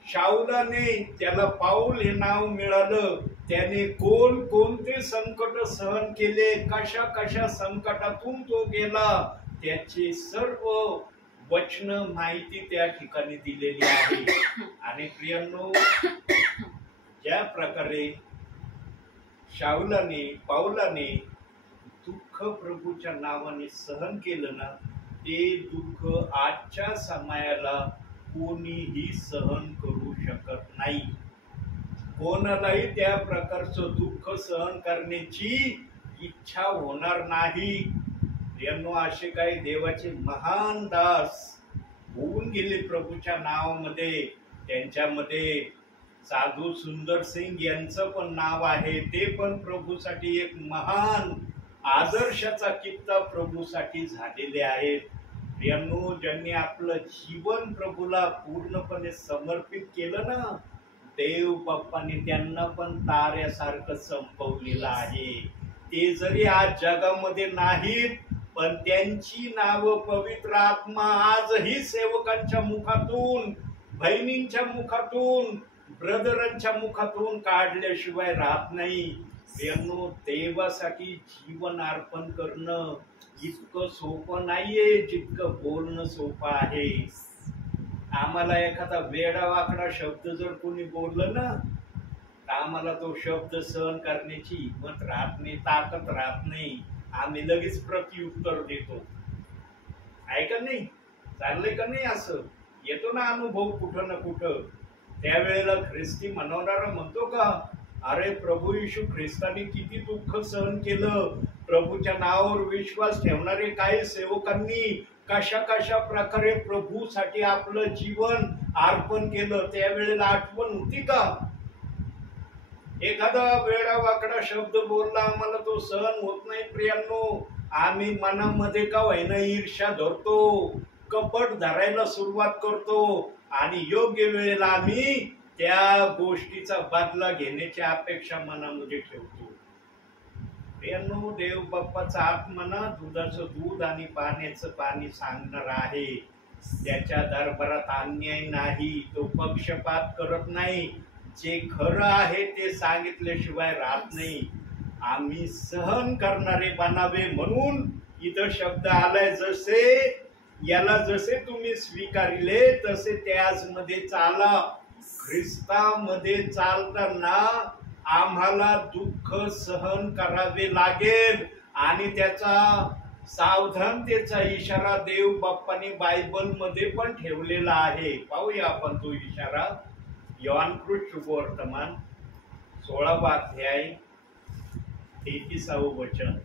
शाऊलाने, त्याला पाऊल हे नाव मिळालं, त्याने कोणते संकट सहन केले, कशा संकटातून तो गेला, त्याची सर्व वचन माहिती त्या ठिकाणी दिलेली आहे. आणि प्रियांनो, ज्या प्रकारे पाऊलाने दुःख प्रभूच्या नावाने सहन केलं ना, ते दुःख आजच्या समयाला कोणीही सहन करू शकत नाही. कोणालाही त्या प्रकारचं दुःख सहन करण्याची इच्छा होणार नाही. यांनो, असे काही देवाचे महान दास होऊन गेले प्रभूच्या नावामध्ये. त्यांच्यामध्ये साधू सुंदर सिंग यांचं पण नाव आहे. ते पण प्रभूसाठी एक महान आदर्शाचा किस्सा प्रभूसाठी झालेले आहेत. प्रियांनो, ज्यांनी आपलं जीवन प्रभूला पूर्णपणे समर्पित केलं ना, देव बाप्पाने त्यांना पण ताऱ्यासारखं संपवलेलं आहे. ते जरी आज जगामध्ये नाहीत, पण त्यांची नावं पवित्र आत्मा आजही सेवकांच्या मुखातून, बहिणींच्या मुखातून, ब्रदरांच्या मुखातून काढल्याशिवाय राहत नाही. प्रियांनो, देवासाठी जीवन अर्पण करणं इतकं सोपं नाहीये जितकं बोलणं सोपं आहे. आम्हाला एखादा वेडावाकडा शब्द जर कोणी बोललं ना, तर आम्हाला तो शब्द सहन करण्याची हिंमत राहत नाही, ताकद राहत नाही. आम्ही लगेच प्रत्युत्तर देतो. आहे का नाही? चाललंय का नाही? असं येतो ना अनुभव कुठं ना कुठं. त्यावेळेला ख्रिस्ती मनवणारा म्हणतो का, अरे प्रभू येशू ख्रिस्ताने किती दुःख सहन केलं, प्रभूच्या नावावर विश्वास ठेवणारे काही सेवकांनी कशा कशा प्रकारे प्रभूसाठी आपलं जीवन अर्पण केलं. त्यावेळेला आठवण होती का? एखादा वेडा वाकडा शब्द बोलला, आम्हाला तो सहन होत नाही. प्रियांनो, आम्ही मनामध्ये का होईना ईर्ष्या धरतो, कपट धरायला सुरुवात करतो आणि योग्य वेळेला आम्ही त्या गोष्टीचा बदला घेण्याची अपेक्षा मनामध्ये ठेवतो. प्रियांनो, देव बाप्पाचा आत्मा दुधाचं दूध आणि पाण्याचं पाणी सांगणार आहे. त्याच्या दरबारात अन्याय नाही, तो पक्षपात करत नाही. जे खरं आहे ते सांगितल्याशिवाय राहत नाही. आम्ही सहन करणारे बनावे म्हणून इथं शब्द आलाय, याला जसे तुम्ही स्वीकारिले तसे त्याचमध्ये चाला. ख्रिस्तामध्ये चालताना आम्हाला दुःख सहन करावे लागेल आणि त्याचा सावधानतेचा इशारा देव बाप्पाने बायबल मध्ये पण ठेवलेला आहे. पाहूया आपण तो इशारा. योहानकृत शुभवर्तमान 16वा अध्याय 33वे वचन.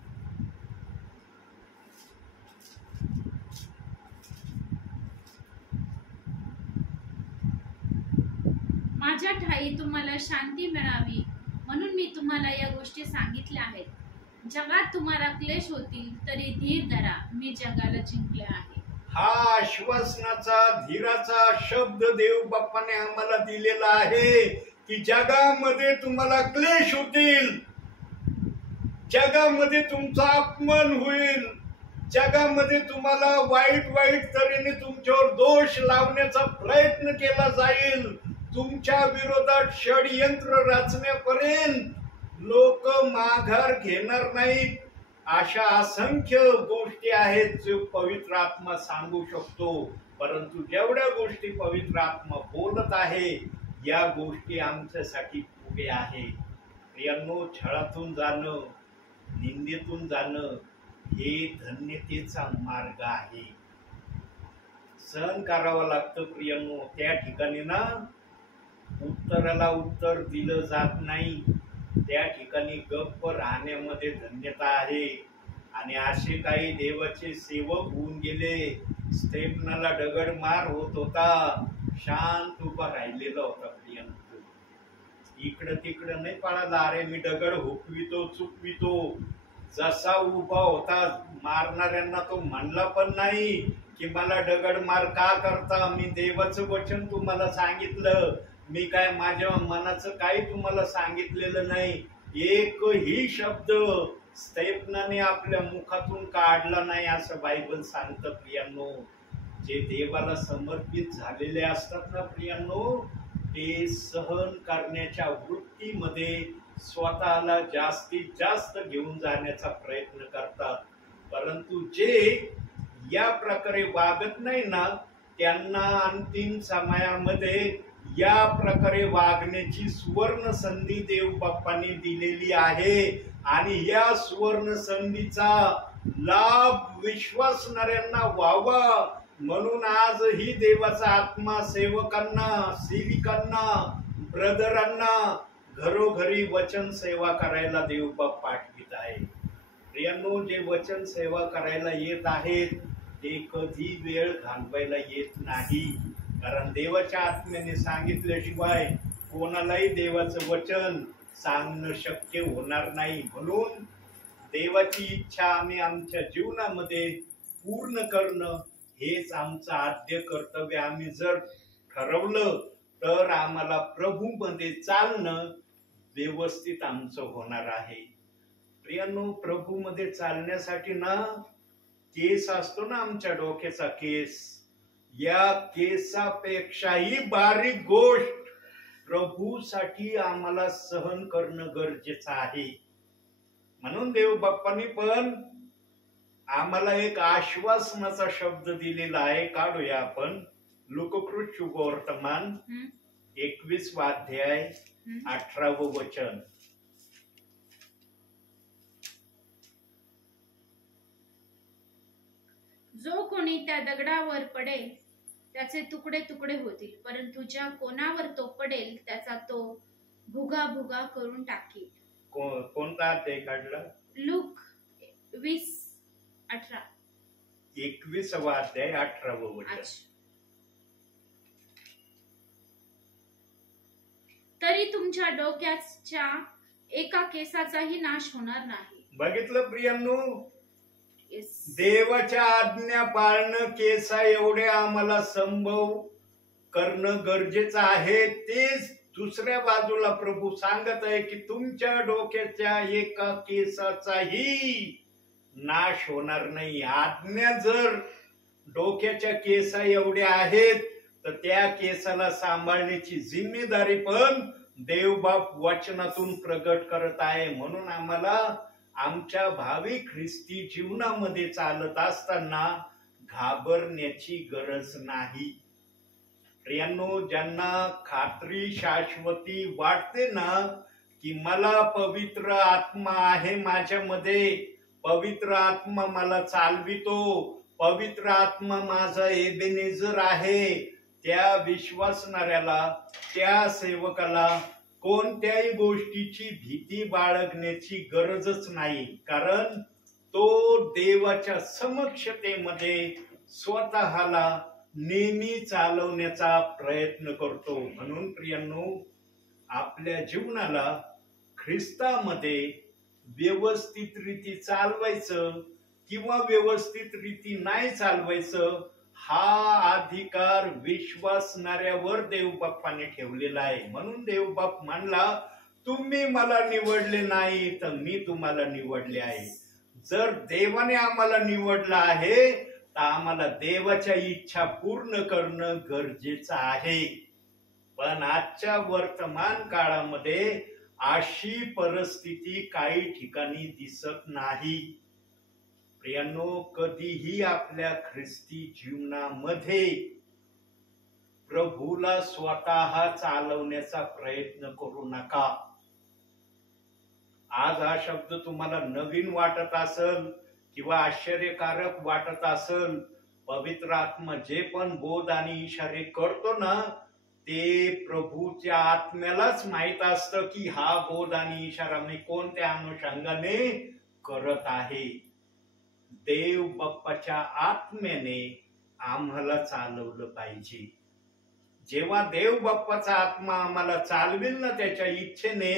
माझ्या ठायी तुम्हाला शांती मिळावी म्हणून मी तुम्हाला या गोष्टी सांगितल्या आहेत. जगात तुम्हाला क्लेश होतील तरी धीर धरा, मी जगाला जिंकले आहे. हा आश्वासनाचा, धीराचा शब्द देव बाप्पाने आम्हाला दिलेला आहे की जगामध्ये तुम्हाला क्लेश होतील, जगामध्ये तुमचा अपमान होईल, जगामध्ये तुम्हाला वाईट तऱ्हेने तुमच्यावर दोष लावण्याचा प्रयत्न केला जाईल, तुमच्या विरोधात षडयंत्र रचण्यापर्यंत लोक माघार घेणार नाहीत. अशा असंख्य गोष्टी आहेत जो पवित्र आत्मा सांगू शकतो. परंतु जेवढ्या गोष्टी पवित्र आत्मा बोलत आहे या गोष्टी आमच्यासाठी पुढे आहे. प्रियांनो, छळातून जाणं, निंदेतून जाणं हे धन्यतेचा मार्ग आहे. सहन करावं लागतं. प्रियांनो, त्या ठिकाणी ना उत्तराला उत्तर दिलं जात नाही. त्या ठिकाणी गप्प राहण्यामध्ये धन्यता आहे. आणि असे काही देवाचे सेवक होऊन गेले. स्टेफनाला दगड मार होत होता, शांत उभा राहिलेला होता. प्रियांनो, इकडं तिकडं नाही पळाला, अरे मी दगड हुकवितो, चुकवितो. जसा उभा होता मारणाऱ्यांना तो म्हणला पण नाही की मला दगड मार का करता, मी देवाचं वचन तुम्हाला सांगितलं, मी काय माझ्या मनाचं काही तुम्हाला सांगितलेलं नाही. एकही शब्द स्टेफनाने आपल्या मुखातून काढला नाही असं बायबल सांगतं. प्रियांनो, जे देवाला समर्पित झालेले असतात ना प्रियांनो, ते सहन करण्याच्या वृत्तीमध्ये स्वतःला जास्तीत जास्त घेऊन जाण्याचा प्रयत्न करतात. परंतु जे या प्रकारे वागत नाही ना, त्यांना अंतिम समयामध्ये या प्रकारे वागण्याची सुवर्ण संधी देव बाप्पाने दिलेली आहे. आणि या सुवर्ण संधीचा लाभ विश्वासणाऱ्यांना व्हावा म्हणून आजही देवाचा आत्मा सेवकांना, सेविकांना, ब्रदरांना घरोघरी वचन सेवा करायला देव बाप पाठवित आहे. प्रियांनो, जे वचन सेवा करायला येत आहेत ते कधी वेळ घालवायला येत नाही. कारण देवाच्या आत्म्याने सांगितल्याशिवाय कोणालाही देवाचं वचन सांगणं शक्य होणार नाही. म्हणून देवाची इच्छा आम्ही आमच्या जीवनामध्ये पूर्ण करणं हेच आमचं आद्य कर्तव्य आम्ही जर ठरवलं तर आम्हाला प्रभूमध्ये चालणं व्यवस्थित आमचं होणार आहे. प्रियांनो, प्रभूमध्ये चालण्यासाठी ना केस असतो ना आमच्या डोक्याचा केस, या केसापेक्षाही बारीक गोष्ट प्रभूसाठी आम्हाला सहन करणं गरजेचं आहे. म्हणून देव बाप्पांनी पण आम्हाला एक आश्वासनाचा शब्द दिलेला आहे. काढूया आपण लोककृत शुभवर्तमान 21वा अध्याय 18वं वचन. जो कोणी त्या दगडावर पडेल त्याचे तुकडे तुकडे होतील, परंतु ज्या कोणावर तो पडेल त्याचा तो भुगा भुगा करून टाकील. कोणता अध्याय काढला? लूक 20:18. 21वा अध्याय 18वं वचन. तरी तुमच्या डोक्याच्या एका केसाचाही नाश होणार नाही. बघितलं प्रियांनो, देवाच्या आज्ञा पाळणं केसा एवढे आम्हाला संभव करणं गरजेचं आहे. तेच दुसऱ्या बाजूला प्रभू सांगत आहे की तुमच्या डोक्याच्या एका केसाचाही नाश होणार नाही. आज्ञा जर डोक्याच्या केसा एवढ्या आहेत तर त्या केसाला सांभाळण्याची जिम्मेदारी पण देवबाप वचनातून प्रगट करत आहे. म्हणून आम्हाला आमच्या भावी ख्रिस्ती जीवनामध्ये चालत असताना घाबरण्याची गरज नाही. प्रियांनो, ज्यांना खात्री शाश्वती वाटते ना की मला पवित्र आत्मा आहे माझ्यामध्ये, पवित्र आत्मा मला चालवितो, पवित्र आत्मा माझा एबेनेझर आहे, त्या विश्वासणाऱ्याला, त्या सेवकाला कोणत्याही गोष्टीची भीती बाळगण्याची गरजच नाही. कारण तो देवाच्या समक्षतेमध्ये स्वतःला नेहमी चालवण्याचा प्रयत्न करतो. म्हणून प्रियांनो, आपल्या जीवनाला ख्रिस्तामध्ये व्यवस्थित रीती चालवायचं किंवा व्यवस्थित रीती नाही चालवायचं, हा अधिकार विश्वासणाऱ्यावर देवबाप्पाने ठेवलेला आहे. म्हणून देवबाप म्हणला, तुम्ही मला निवडले नाही तर मी तुम्हाला निवडले आहे. जर देवाने आम्हाला निवडलं आहे तर आम्हाला देवाच्या इच्छा पूर्ण करणं गरजेचं आहे. पण आजच्या वर्तमान काळामध्ये अशी परिस्थिती काही ठिकाणी दिसत नाही. प्रियांनो, कधीही आपल्या ख्रिस्ती जीवनामध्ये प्रभूला स्वतः चालवण्याचा प्रयत्न करू नका. आज हा शब्द तुम्हाला नवीन वाटत असेल किंवा आश्चर्यकारक वाटत असेल, पवित्र आत्मा जे पण बोध आणि इशारे करतो ना, ते प्रभूच्या आत्म्यालाच माहित असतं की हा बोध आणि इशारा मी कोणत्या अनुषंगाने करत आहे. देव बाप्पाच्या आत्म्याने आम्हाला चालवलं पाहिजे. जेव्हा देव बाप्पाचा आत्मा आम्हाला चालवेल ना त्याच्या इच्छेने,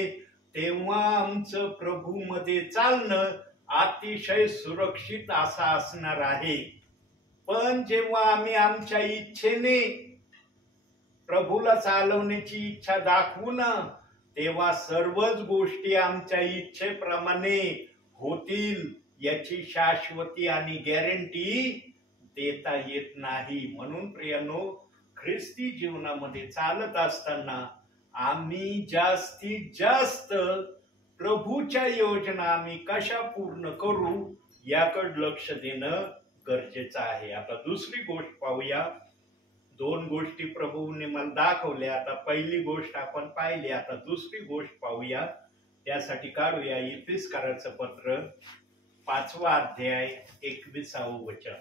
तेव्हा आमचं प्रभूमध्ये चालणं अतिशय सुरक्षित असं असणार आहे. पण जेव्हा आम्ही आमच्या इच्छेने प्रभूला चालवण्याची इच्छा दाखवू ना, तेव्हा सर्वच गोष्टी आमच्या इच्छेप्रमाणे होतील याची शाश्वती आणि गॅरंटी देता येत नाही. म्हणून प्रियांनो, ख्रिस्ती जीवनामध्ये चालत असताना आम्ही जास्तीत जास्त प्रभूच्या योजना आम्ही कशा पूर्ण करू याकडे लक्ष देणं गरजेचं आहे. आता दुसरी गोष्ट पाहूया. दोन गोष्टी प्रभूने मला दाखवल्या, आता पहिली गोष्ट आपण पाहिली, आता दुसरी गोष्ट पाहूया. त्यासाठी काढूया इफिसकाराचं पत्र 5वा अध्याय 21वं वचन.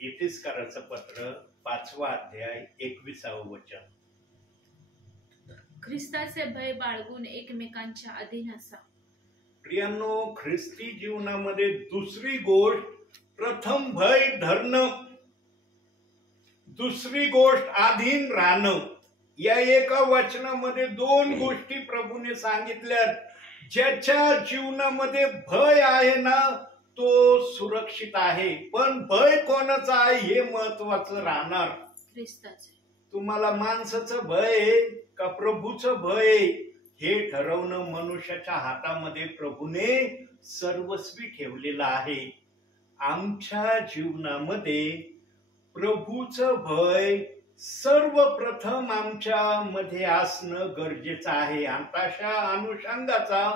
इफिसकाराचं पत्र 5वा अध्याय 21वं वचन. ख्रिस्ताचे भय बाळगून एकमेकांच्या अधीन असा. प्रियांनो, ख्रिस्ती जीवनामध्ये दुसरी गोष्ट प्रथम भय धरणं, दुसरी गोष्ट अधीन राहणं. या एका वचनामध्ये दोन गोष्टी प्रभूने सांगितल्यात. ज्याच्या जीवनामध्ये भय आहे ना, तो सुरक्षित आहे. पण भय कोणाचं आहे हे महत्वाचं राहणार. ख्रिस्ताचे. तुम्हाला माणसाचं भय आहे का प्रभूचं भय आहे हे ठरवणं मनुष्याच्या हातामध्ये प्रभूने सर्वस्वी ठेवलेलं आहे. आमच्या जीवनामध्ये प्रभूचं भय सर्वप्रथम आमच्या मध्ये असणं गरजेचं आहे. आणि तशा अनुषंगाचा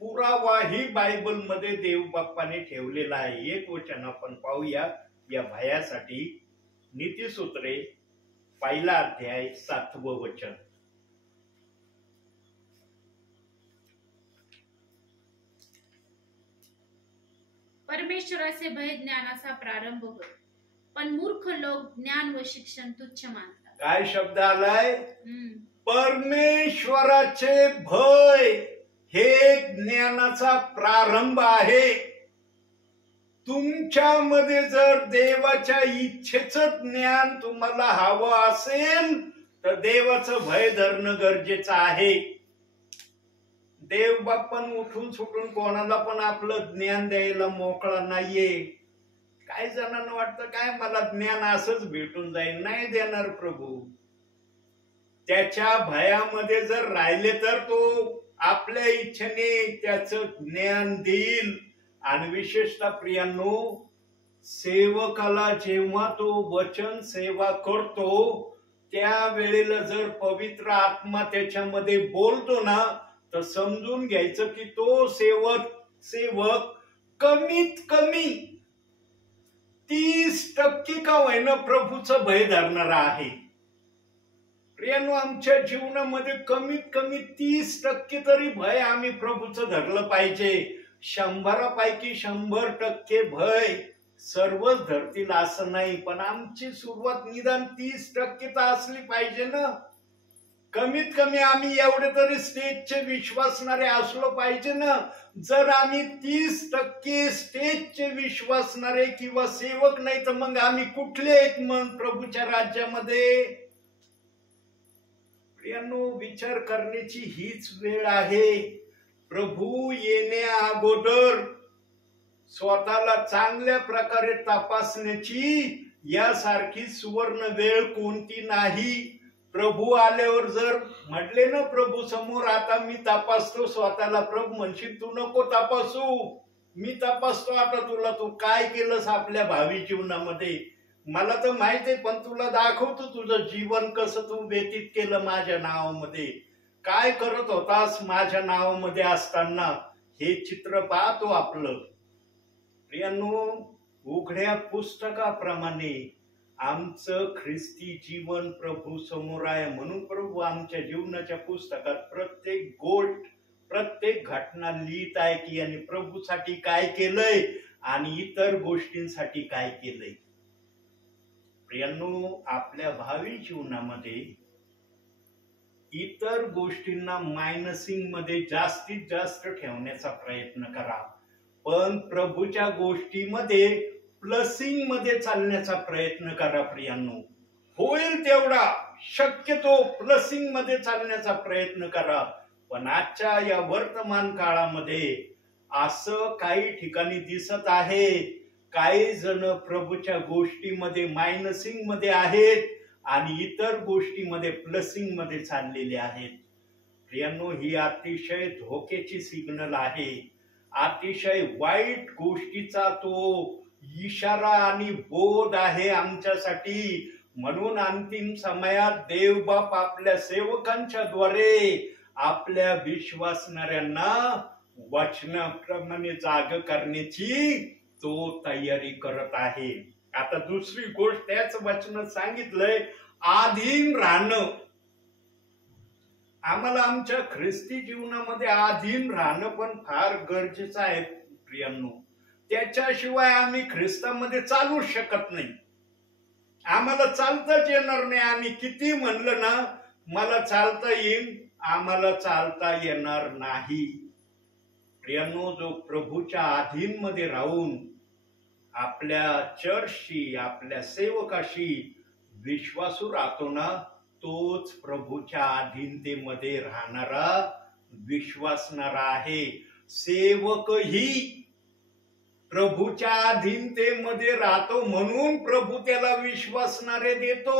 पुरावाही बायबलमध्ये देव बाप्पाने ठेवलेला आहे. एक वचन आपण पाहूया या भयासाठी. नीतिसूत्रे 1 अध्याय 7 वचन. परमेश्वराचे भय ज्ञानाचा प्रारंभ होय, पण मूर्ख लोक ज्ञान व शिक्षण तुच्छ मानतात. काय शब्द आलाय? परमेश्वराचे भय हे ज्ञानाचा प्रारंभ आहे. तुमच्यामध्ये जर देवाच्या इच्छेचं ज्ञान तुम्हाला हवं असेल तर देवाचं भय धरणं गरजेचं आहे. देव बाप्पन उठून सुटून कोणाला पण आपलं ज्ञान द्यायला मोकळा नाहीये. काही जणांना वाटतं काय मला ज्ञान असंच भेटून जाईल. नाही देणार प्रभू. त्याच्या भयामध्ये जर राहिले तर तो आपल्या इच्छेने त्याचं ज्ञान देईल. आणि विशेषतः प्रियांनो, सेवकाला जेव्हा तो वचन सेवा करतो त्यावेळेला जर पवित्र आत्मा त्याच्यामध्ये बोलतो ना तर समजून घ्यायचं की तो सेवक कमीत कमी 30% का होईना प्रभूचं भय धरणारा आहे. प्रियांनो, आमच्या जीवनामध्ये कमीत कमी 30% तरी भय आम्ही प्रभूचं धरलं पाहिजे. 100 पैकी 100% भय सर्वच धरतील असं नाही, पण आमची सुरुवात निदान 30% तर असली पाहिजे ना. कमीत कमी आम्ही एवढे तरी स्टेजचे विश्वासणारे असलो पाहिजे ना. जर आम्ही 30% स्टेजचे विश्वासणारे किंवा सेवक नाही तर मग आम्ही कुठले आहेत मग प्रभूच्या राज्यामध्ये? प्रियांनो, विचार करण्याची हीच वेळ आहे. प्रभू येण्या अगोदर स्वतःला चांगल्या प्रकारे तपासण्याची यासारखी सुवर्ण वेळ कोणती नाही. प्रभू आल्यावर जर म्हटले ना प्रभू समोर आता मी तपासतो स्वतःला, प्रभू म्हणशील तू नको तपासू, मी तपासतो आता तुला. तू काय केलंस आपल्या भावी जीवनामध्ये मला तर माहिती आहे, पण तुला दाखवतो तुझं जीवन कसं तू व्यतीत केलं माझ्या नावामध्ये. काय करत होतास माझ्या नावामध्ये असताना हे चित्र पाहतो आपलं. प्रियांनो, उघड्या पुस्तकाप्रमाणे आमचं ख्रिस्ती जीवन प्रभू समोर आहे. म्हणून प्रभू आमच्या जीवनाच्या पुस्तकात प्रत्येक गोष्ट प्रत्येक घटना लिहित आहे की यांनी प्रभूसाठी काय केलंय आणि इतर गोष्टींसाठी काय केलंय. प्रियांनो, आपल्या भावी जीवनामध्ये इतर गोष्टींना मायनसिंग मध्ये जास्तीत जास्त ठेवण्याचा प्रयत्न करा, पण प्रभूच्या गोष्टीमध्ये प्लसिंग मध्ये चालण्याचा प्रयत्न करा. प्रियांनो, होईल तेवढा शक्यतो प्लसिंग मध्ये चालण्याचा प्रयत्न करा. पण आजच्या या वर्तमान काळामध्ये असं काही ठिकाणी दिसत आहे, काही जण प्रभूच्या गोष्टीमध्ये मायनसिंग मध्ये आहेत आणि इतर गोष्टीमध्ये प्लसिंग मध्ये चाललेले आहेत. प्रियांनो, ही अतिशय धोक्याची सिग्नल आहे. अतिशय वाईट गोष्टीचा तो इशारा आणि बोध आहे आमच्यासाठी. म्हणून अंतिम समयात देवबाप आपल्या सेवकांच्या द्वारे आपल्या विश्वासणाऱ्यांना वचनाप्रमाणे जाग करण्याची तो तयारी करत आहे. आता दुसरी गोष्ट त्याच वचनात सांगितलंय, अधीन राहणं. आम्हाला आमच्या ख्रिस्ती जीवनामध्ये अधीन राहणं पण फार गरजेचं आहे. प्रियांनो, त्याच्याशिवाय आम्ही ख्रिस्तामध्ये चालू शकत नाही. आम्हाला चालताच येणार नाही. आम्ही किती म्हणलं ना मला चालता येईल, आम्हाला चालता येणार नाही. प्रियांनो, जो प्रभूच्या अधीन मध्ये राहून आपल्या चर्चशी आपल्या सेवकाशी विश्वासू राहतो ना, तोच प्रभूच्या अधीनतेमध्ये राहणारा विश्वासणारा आहे. सेवकही प्रभूच्या अधीनतेमध्ये राहतो म्हणून प्रभू त्याला विश्वासणारे देतो.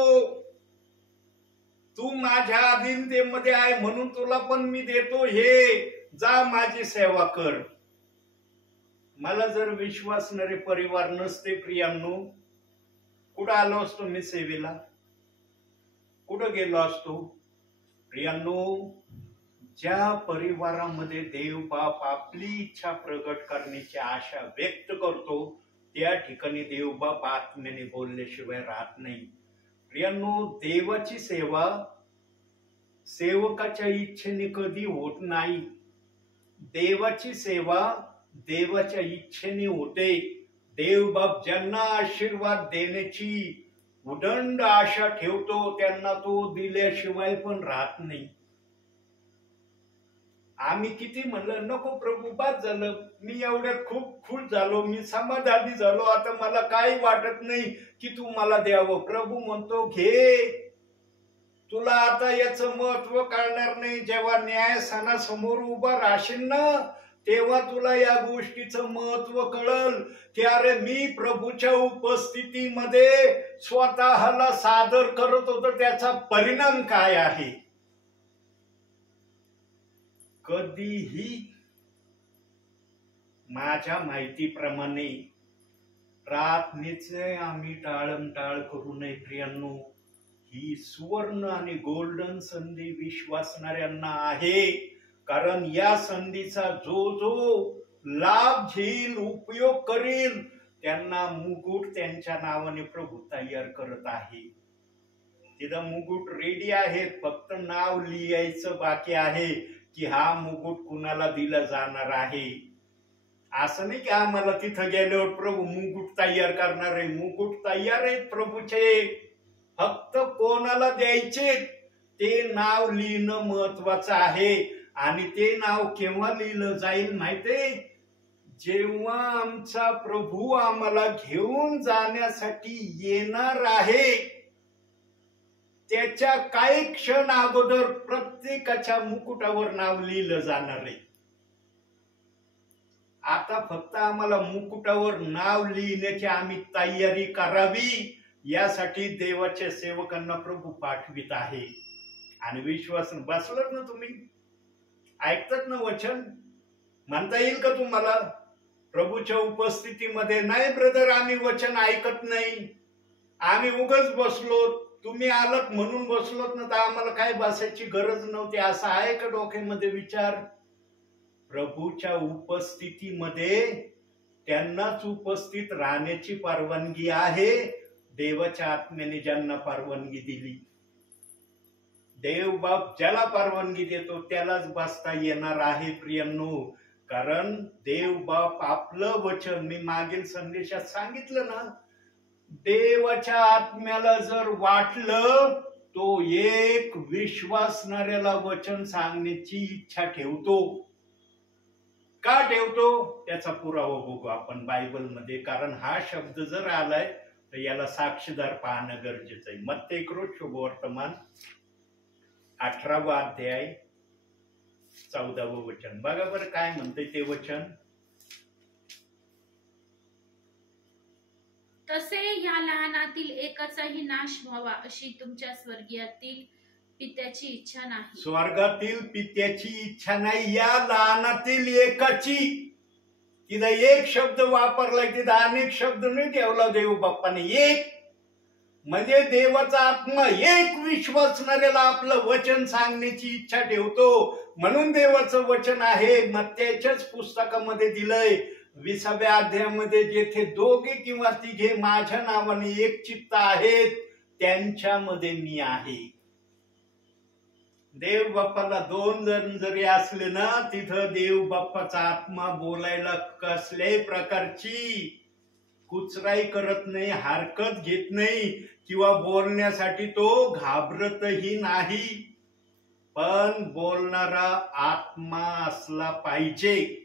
तू माझ्या अधीनतेमध्ये आहे म्हणून तुला पण मी देतो, हे जा माझी सेवा कर. मला जर विश्वासणारे परिवार नसते प्रियांनो, कुठं आलो असतो मी सेवेला, कुठं गेलो असतो? प्रियांनो, ज्या परिवारामध्ये देव बाप आपली इच्छा प्रगट करण्याची आशा व्यक्त करतो त्या ठिकाणी देव बाप आत्म्याने बोलल्याशिवाय राहत नाही. प्रियांनो, देवाची सेवा सेवकाच्या इच्छेने कधी होत नाही. देवाची सेवा देवाच्या इच्छेने होते. देव बाप ज्यांना आशीर्वाद देण्याची उदंड आशा ठेवतो त्यांना तो दिल्याशिवाय पण राहत नाही. आम्ही किती म्हणलं नको प्रभू, बाद झालं, मी एवढ्यात खूप खुश झालो, मी समाधानी झालो, आता मला काही वाटत नाही की तू मला द्यावं. प्रभू म्हणतो घे, तुला आता याचं महत्व कळणार नाही. जेव्हा न्यायस्थानासमोर उभा राहशील ना तेव्हा तुला या गोष्टीचं महत्व कळल की अरे मी प्रभूच्या उपस्थितीमध्ये स्वतःला सादर करत होतो, त्याचा परिणाम काय आहे. कधीही माझ्या माहितीप्रमाणे प्रार्थनेचे आम्ही टाळमटाळ करू नये प्रियांनो. ही सुवर्ण आणि गोल्डन संधी विश्वासणाऱ्यांना आहे, कारण या संधीचा जो जो लाभ घेईल, उपयोग करील, त्यांना मुकुट त्यांच्या नावाने प्रभू तयार करत आहे. तिथं मुकुट रेडी आहेत, फक्त नाव लिहायचं बाकी आहे की हा मुकुट कुणाला दिला जाणार आहे. असं नाही की आम्हाला तिथं गेल्यावर प्रभू मुकुट तयार करणार आहे. मुकुट तयार आहेत प्रभूचे, फक्त कोणाला द्यायचे ते नाव लिहिणं महत्वाचं आहे. आणि ते नाव केव्हा लिहिलं जाईल माहितीये? जेव्हा आमचा प्रभू आम्हाला घेऊन जाण्यासाठी येणार आहे त्याच्या काही क्षण अगोदर प्रत्येकाच्या मुकुटावर नाव लिहिलं जाणार आहे. आता फक्त आम्हाला मुकुटावर नाव लिहिण्याची आम्ही तयारी करावी, यासाठी देवाच्या सेवकांना प्रभू पाठवित आहे. आणि विश्वास बसलात ना तुम्ही, ऐकतात ना वचन? म्हणता येईल का तुम्हाला प्रभूच्या उपस्थितीमध्ये नाही ब्रदर आम्ही वचन ऐकत नाही, आम्ही उगाच बसलो, तुम्ही आलात म्हणून बसलोत ना, तर आम्हाला काय बसायची गरज नव्हती, असं आहे का डोक्यामध्ये विचार? प्रभूच्या उपस्थितीमध्ये त्यांनाच उपस्थित राहण्याची परवानगी आहे, देवाच्या आत्म्याने ज्यांना परवानगी दिली. देव बाप ज्याला परवानगी देतो त्यालाच बसता येणार आहे प्रियांनो. कारण देव बाप आपलं वचन, मी मागील संदेशात सांगितलं ना, देवाच्या आत्म्याला जर वाटलं तो एक विश्वासणाऱ्याला वचन सांगण्याची इच्छा ठेवतो. का ठेवतो त्याचा पुरावा बघू आपण बायबलमध्ये. कारण हा शब्द जर आलाय तर याला साक्षीदार पाहणं गरजेचं आहे. मत्ती शुभवर्तमान 18वा अध्याय 14वं वचन बघा बरं काय म्हणते ते वचन. तसे या लहानातील एकाचाही नाश व्हावा अशी तुमच्या स्वर्गीयातील पित्याची इच्छा नाही. स्वर्गातील पित्याची इच्छा नाही, या लहानातील एकाची. तिथं एक शब्द वापरलाय, तिथं अनेक शब्द नाही ठेवला देव बाप्पाने. एक म्हणजे देवाचा आत्मा एक विश्वासणाऱ्याला आपलं वचन सांगण्याची इच्छा ठेवतो. म्हणून देवाचं वचन आहे मत्त्याच्याच पुस्तकामध्ये दिलंय 20व्या अध्यायामध्ये, जेथे दोघे किंवा तिघे माझ्या नावाने एक चित्त आहेत त्यांच्यामध्ये मी आहे. देव बाप्पाला 2 जण जरी असले ना, तिथं देव बाप्पाचा आत्मा बोलायला कसल्याही प्रकारची कुचराई करत नाही, हरकत घेत नाही किंवा बोलण्यासाठी तो घाबरतही नाही. पण बोलणारा आत्मा असला पाहिजे.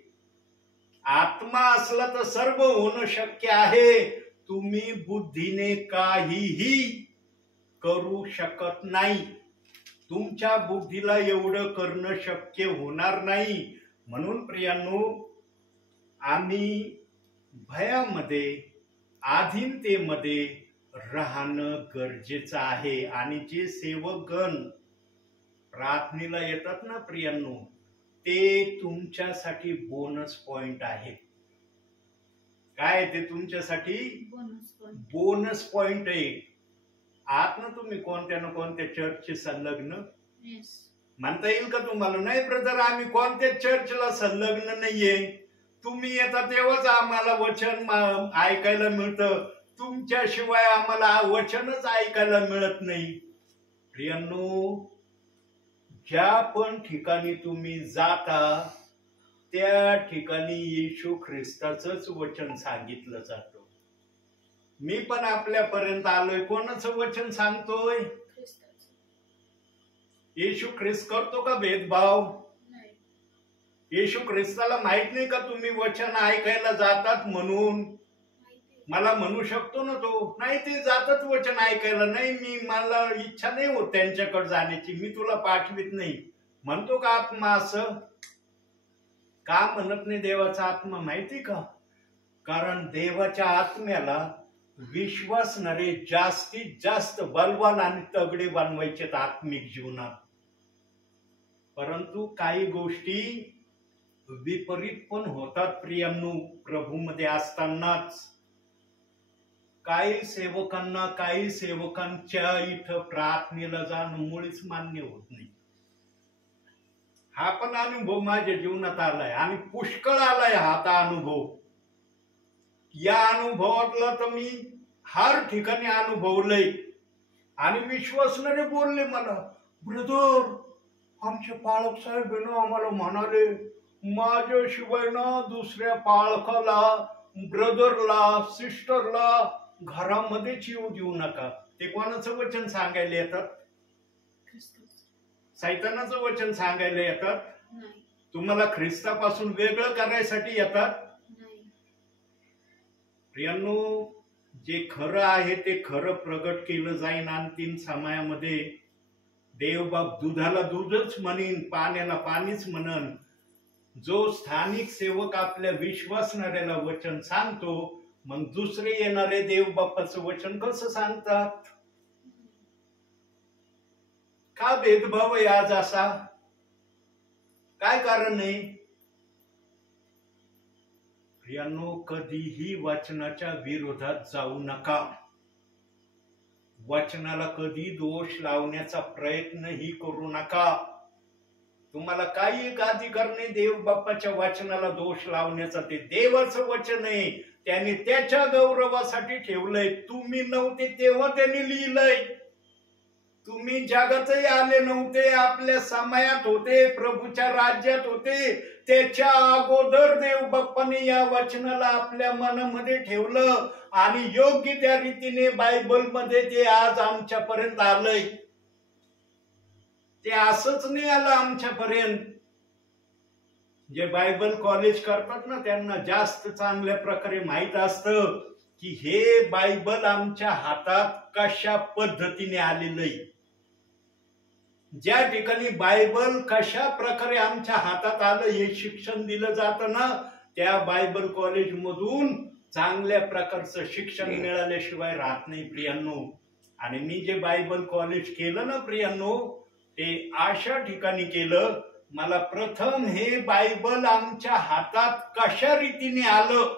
आत्मा असला तर सर्व होणं शक्य आहे. तुम्ही बुद्धीने काहीही करू शकत नाही. तुमच्या बुद्धीला एवढं करणं शक्य होणार नाही. म्हणून प्रियांनो, आम्ही भयामध्ये, अधीनतेमध्ये राहणं गरजेचं आहे. आणि जे सेवकगण प्रार्थनेला येतात ना प्रियांनो, ते तुमच्यासाठी बोनस पॉइंट आहे. काय ते तुमच्यासाठी बोनस पॉइंट आहे. आहात ना तुम्ही कोणत्या ना कोणत्या चर्चचे संलग्न? म्हणता येईल का तुम्हाला? नाही ब्रदर, आम्ही कोणत्या चर्चला संलग्न नाहीये. तुम्ही येता तेव्हाच आम्हाला वचन ऐकायला मिळतं. तुमच्याशिवाय आम्हाला वचनच ऐकायला मिळत नाही. प्रियांनो, ज्या पण ठिकाणी तुम्ही जाता त्या ठिकाणी येशू ख्रिस्ताचंच वचन सांगितलं जातं. मी पण आपल्यापर्यंत आलोय, कोणाचं वचन सांगतोय? येशू ख्रिस्त करतो का भेदभाव? येशू ख्रिस्ताला माहित नाही का तुम्ही वचन ऐकायला जातात म्हणून? मला म्हणू शकतो ना तो, नाही ते जातात वचन ऐकायला, नाही मला इच्छा नाही होत त्यांच्याकडे जाण्याची, मी तुला पाठवित नाही. म्हणतो का आत्मा असं? का म्हणत नाही देवाचा आत्मा माहिती का? कारण देवाच्या आत्म्याला विश्वासणारे जास्तीत जास्त बलवान आणि तगडे बनवायचे आत्मिक जीवनात. परंतु काही गोष्टी विपरीत पण होतात प्रियांनो प्रभूमध्ये असतानाच. काही सेवकांच्या इथं प्रार्थनेला जाणं मुळीच मान्य होत नाही. हा पण अनुभव माझ्या जीवनात आलाय आणि पुष्कळ आलाय हा अनुभव. या अनुभवातला तर मी हर ठिकाणी अनुभवलंय. आणि विश्वासणारे बोलले मला, ब्रदर आमचे पाळक साहेब आम्हाला म्हणाले माझ्याशिवाय ना दुसऱ्या पाळकाला, ब्रदरला, सिस्टरला घरामध्येच येऊ देऊ नका. ते कोणाचं वचन सांगायला येतात? सैतानाचं वचन सांगायला येतात? तुम्हाला ख्रिस्तापासून वेगळं करायसाठी येतात? प्रियांनो, जे खरं आहे ते खरं प्रगट केलं जाईल अंतिम समयामध्ये. देवबाप दुधाला दूधच म्हणीन, पाण्याला पाणीच म्हणन. जो स्थानिक सेवक आपल्या विश्वासणाऱ्याला वचन सांगतो, मग दुसरे येणारे देवबापाचं वचन कसं सांगतात? का भेदभाव आहे आज असा? काय कारण आहे? प्रियांनो, कधीही वचनाच्या विरोधात जाऊ नका. वचनाला कधी दोष लावण्याचा प्रयत्नही करू नका. तुम्हाला काही एक अधिकार नाही देव बाप्पाच्या वचनाला दोष लावण्याचा. ते देवाचं वचन आहे, त्याने त्याच्या गौरवासाठी ठेवलंय. तुम्ही नव्हते तेव्हा त्यांनी लिहिलंय. तुम्ही जगातही आले नव्हते, आपल्या समयात होते, प्रभूच्या राज्यात होते. त्याच्या अगोदर देव बाप्पाने या वचनाला आपल्या मनामध्ये ठेवलं आणि योग्य त्या रीतीने बायबलमध्ये ते आज आमच्यापर्यंत आलंय. ते असंच नाही आलं आमच्यापर्यंत. जे बायबल कॉलेज करतात ना त्यांना जास्त चांगल्या प्रकारे माहित असतं की हे बायबल आमच्या हातात कशा पद्धतीने आलेलं आहे. ज्या ठिकाणी बायबल कशा प्रकारे आमच्या हातात आलं हे शिक्षण दिलं जातं ना, त्या बायबल कॉलेज मधून चांगल्या प्रकारचं शिक्षण मिळाल्याशिवाय राहत नाही प्रियांनो. आणि मी जे बायबल कॉलेज केलं ना प्रियांनो, ते अशा ठिकाणी केलं, मला प्रथम हे बायबल आमच्या हातात कशा रीतीने आलं,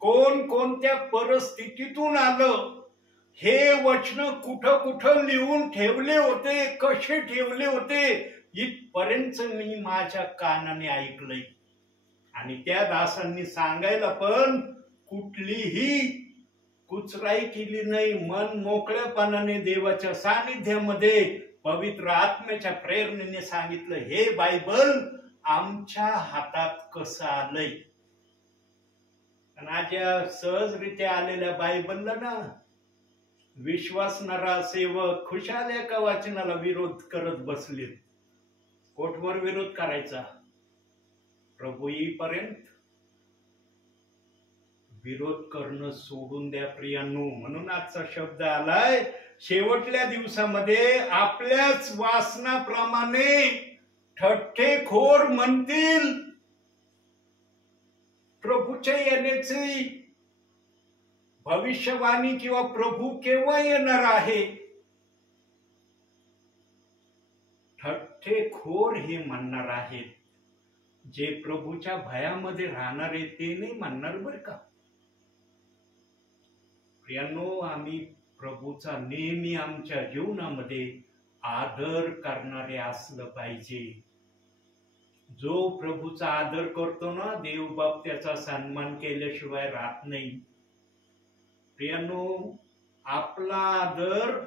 कोण कोणत्या परिस्थितीतून आलं, हे वचन कुठं कुठं लिहून ठेवले होते, कसे ठेवले होते, इथपर्यंत मी माझ्या कानाने ऐकलंय. आणि त्या दासांनी सांगायला पण कुठलीही कुचराई केली नाही. मन मोकळेपणाने देवाच्या सानिध्यामध्ये पवित्र आत्म्याच्या प्रेरणेने सांगितलं, हे बायबल आमच्या हातात कसं आलंय. आणि आज या सहजरित्या आलेल्या बायबलला ना विश्वासणारा सेवक खुशाल एका वचनाला विरोध करत बसले. कोठवर विरोध करायचा? प्रभू येईपर्यंत विरोध करणं सोडून द्या प्रियांनो. म्हणून आजचा शब्द आलाय, शेवटल्या दिवसामध्ये आपल्याच वासनाप्रमाणे ठठ्ठेखोर म्हणतील, प्रभूच्या येण्याची भविष्यवाणी किंवा प्रभू केव्हा येणार आहे, थट्टेखोर हे म्हणणार आहेत. जे प्रभूच्या भयामध्ये राहणारे ते नाही म्हणणार बर का. प्रियांनो, आम्ही प्रभूचा नेहमी आमच्या जीवनामध्ये आदर करणारे असलं पाहिजे. जो प्रभूचा आदर करतो ना, देव बाप त्याचा सन्मान केल्याशिवाय राहत नाही. प्रियांनो, आपला आदर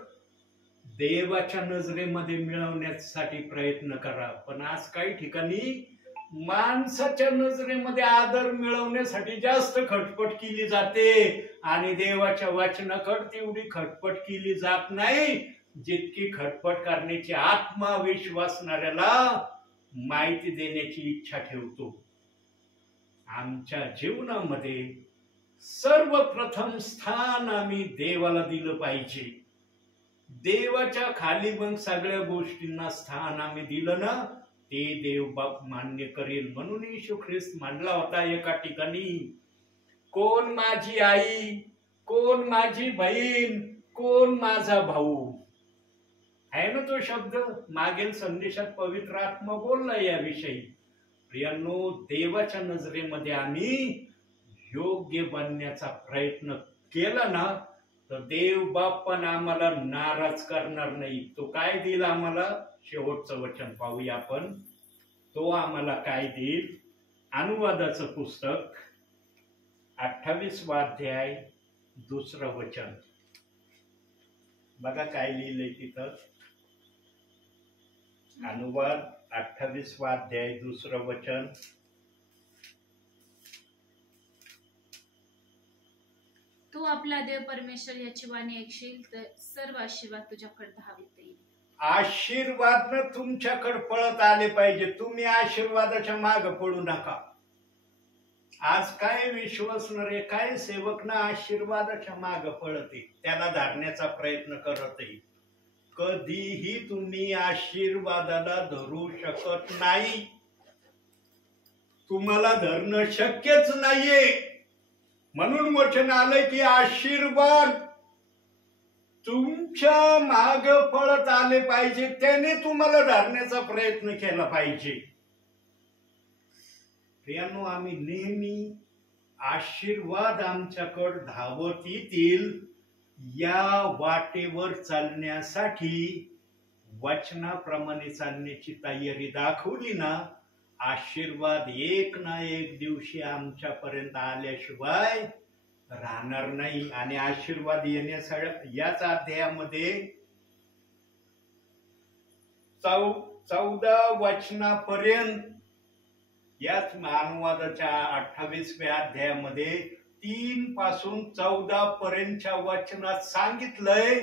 देवाच्या नजरेमध्ये मिळवण्यासाठी प्रयत्न करा. पण आज काही ठिकाणी माणसाच्या नजरेमध्ये आदर मिळवण्यासाठी जास्त खटपट केली जाते आणि देवाच्या वचनाकडे तेवढी खटपट केली जात नाही जितकी खटपट करण्याची आत्मविश्वास असणाऱ्याला माहिती देण्याची इच्छा ठेवतो. आमच्या जीवनामध्ये सर्वप्रथम स्थान आम्ही देवाला दिलं पाहिजे. देवाच्या खाली मग सगळ्या गोष्टींना स्थान आम्ही दिलं ना, ते देव बाप मान्य करेल. म्हणून येशू ख्रिस्त म्हणला होता एका ठिकाणी, कोण माझी आई, कोण माझी बहीण, कोण माझा भाऊ. आहे ना तो शब्द, मागील संदेशात पवित्र आत्मा बोलला याविषयी. प्रियांनो, देवाच्या नजरेमध्ये आम्ही योग्य बनण्याचा प्रयत्न केला ना, तर देव बाप पण आम्हाला नाराज करणार नाही. तो काय देईल आम्हाला, शेवटचं वचन पाहूया आपण. तो आम्हाला काय देईल. अनुवादाचं पुस्तक 28वा अध्याय 2रं वचन बघा काय लिहिलंय तिथं. अनुवाद 28वा अध्याय 2रं वचन. तू आपला देव परमेश्वर याची वाणी ऐकशील तर सर्व आशीर्वाद तुझ्याकडे धावित येईल. आशीर्वाद तुमच्याकडे पळत आले पाहिजे. तुम्ही आशीर्वादाच्या मागे पडू नका. आज काय विश्वासणारे, काय सेवक ना आशीर्वादाच्या मागे पळते, त्याला धरण्याचा प्रयत्न करते. कधीही तुम्ही आशीर्वादाला धरू शकत नाही. तुम्हाला धरणं शक्यच नाहीये. म्हणून वचन आलंय की आशीर्वाद तुमच्या माग पळत आले पाहिजे, त्याने तुम्हाला धरण्याचा प्रयत्न केला पाहिजे. प्रियांनो, आम्ही नेहमी आशीर्वाद आमच्याकडे धावत येतील या वाटेवर चालण्यासाठी वचनाप्रमाणे चालण्याची तयारी दाखवली ना, आशीर्वाद एक ना एक दिवशी आमच्यापर्यंत आल्याशिवाय राहणार नाही. आणि आशीर्वाद येण्यासाठी याच अध्यायामध्ये 14 वचनापर्यंत, याच अनुवादाच्या 28व्या अध्यायामध्ये 3 पासून 14 पर्यंतच्या वचनात सांगितलंय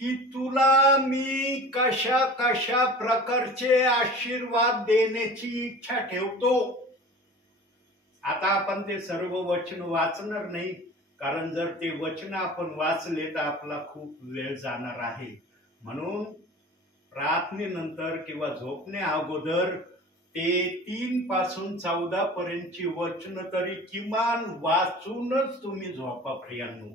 की तुला मी कशा कशा प्रकारचे आशीर्वाद देण्याची इच्छा ठेवतो. आता आपण ते सर्व वचन वाचणार नाही, कारण जर ते वचन आपण वाचले तर आपला खूप वेळ जाणार आहे. म्हणून प्रार्थनेनंतर किंवा झोपण्या अगोदर ते 3 पासून 14 पर्यंतची वचन तरी किमान वाचूनच तुम्ही झोपा प्रियांनो.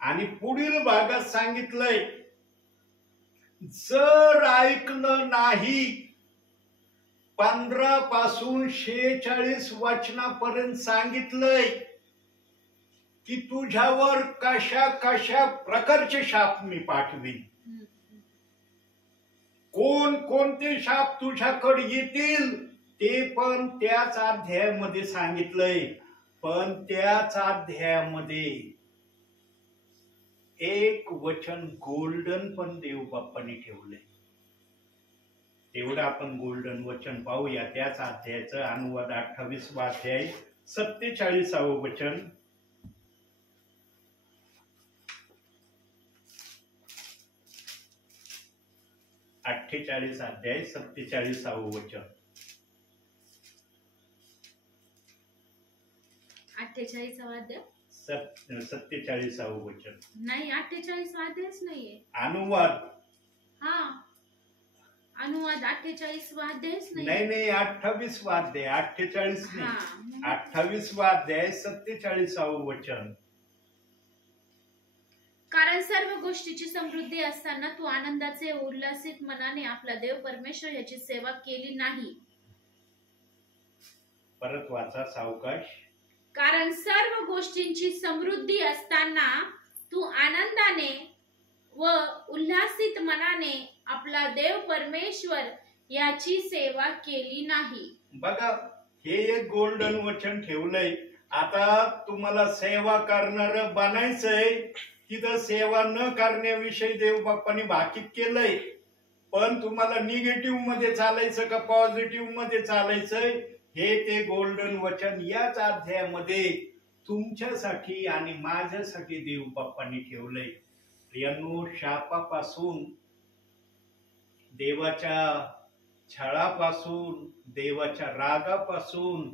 आणि पुढील भागात सांगितलंय, जर ऐकलं नाही, 15 पासून 46 वचनापर्यंत सांगितलंय की तुझ्यावर कशा कशा प्रकारचे शाप मी पाठवीन. कोण कोणते शाप तुझ्याकडे येतील ते पण त्याच अध्यायामध्ये सांगितलंय. पण त्याच अध्यायामध्ये एक वचन गोल्डन पण देव बाप्पाने ठेवलंय. तेवढं आपण गोल्डन वचन पाहूया. त्याच अध्यायाचं अनुवाद 28वा अध्याय 47वं वचन. 48 अध्याय 47वं वचन. 48वा अध्याय 47वं वचन नाही, 48वा अध्यायच नाहीये. अनुवाद हा, अनुवाद 48 अध्यायच नाही नाही 28 अध्याय 48 नाही हा 28 अध्याय 47 वचन. कारण सर्व गोष्टीची समृद्धी असताना तू आनंदाचे उल्हासित मनाने आपला देव परमेश्वर याची सेवा केली नाही. परत वाचा सावकाश. कारण सर्व गोष्टींची समृद्धी असताना तू आनंदाने व उल्हासित मनाने आपला देव परमेश्वर याची सेवा केली नाही. बघा हे एक गोल्डन वचन ठेवलंय. आता तुम्हाला सेवा करणार बनायचंय. तिथं सेवा न करण्याविषयी देव बाप्पाने भाकीत केलंय. पण तुम्हाला निगेटिव्ह मध्ये चालायचं का पॉझिटिव्ह मध्ये चालायचंय हे ते गोल्डन वचन याच अध्यायामध्ये तुमच्यासाठी आणि माझ्यासाठी देव बाप्पाने ठेवलंय. प्रियांनो, शापापासून, देवाच्या छळापासून, देवाच्या रागापासून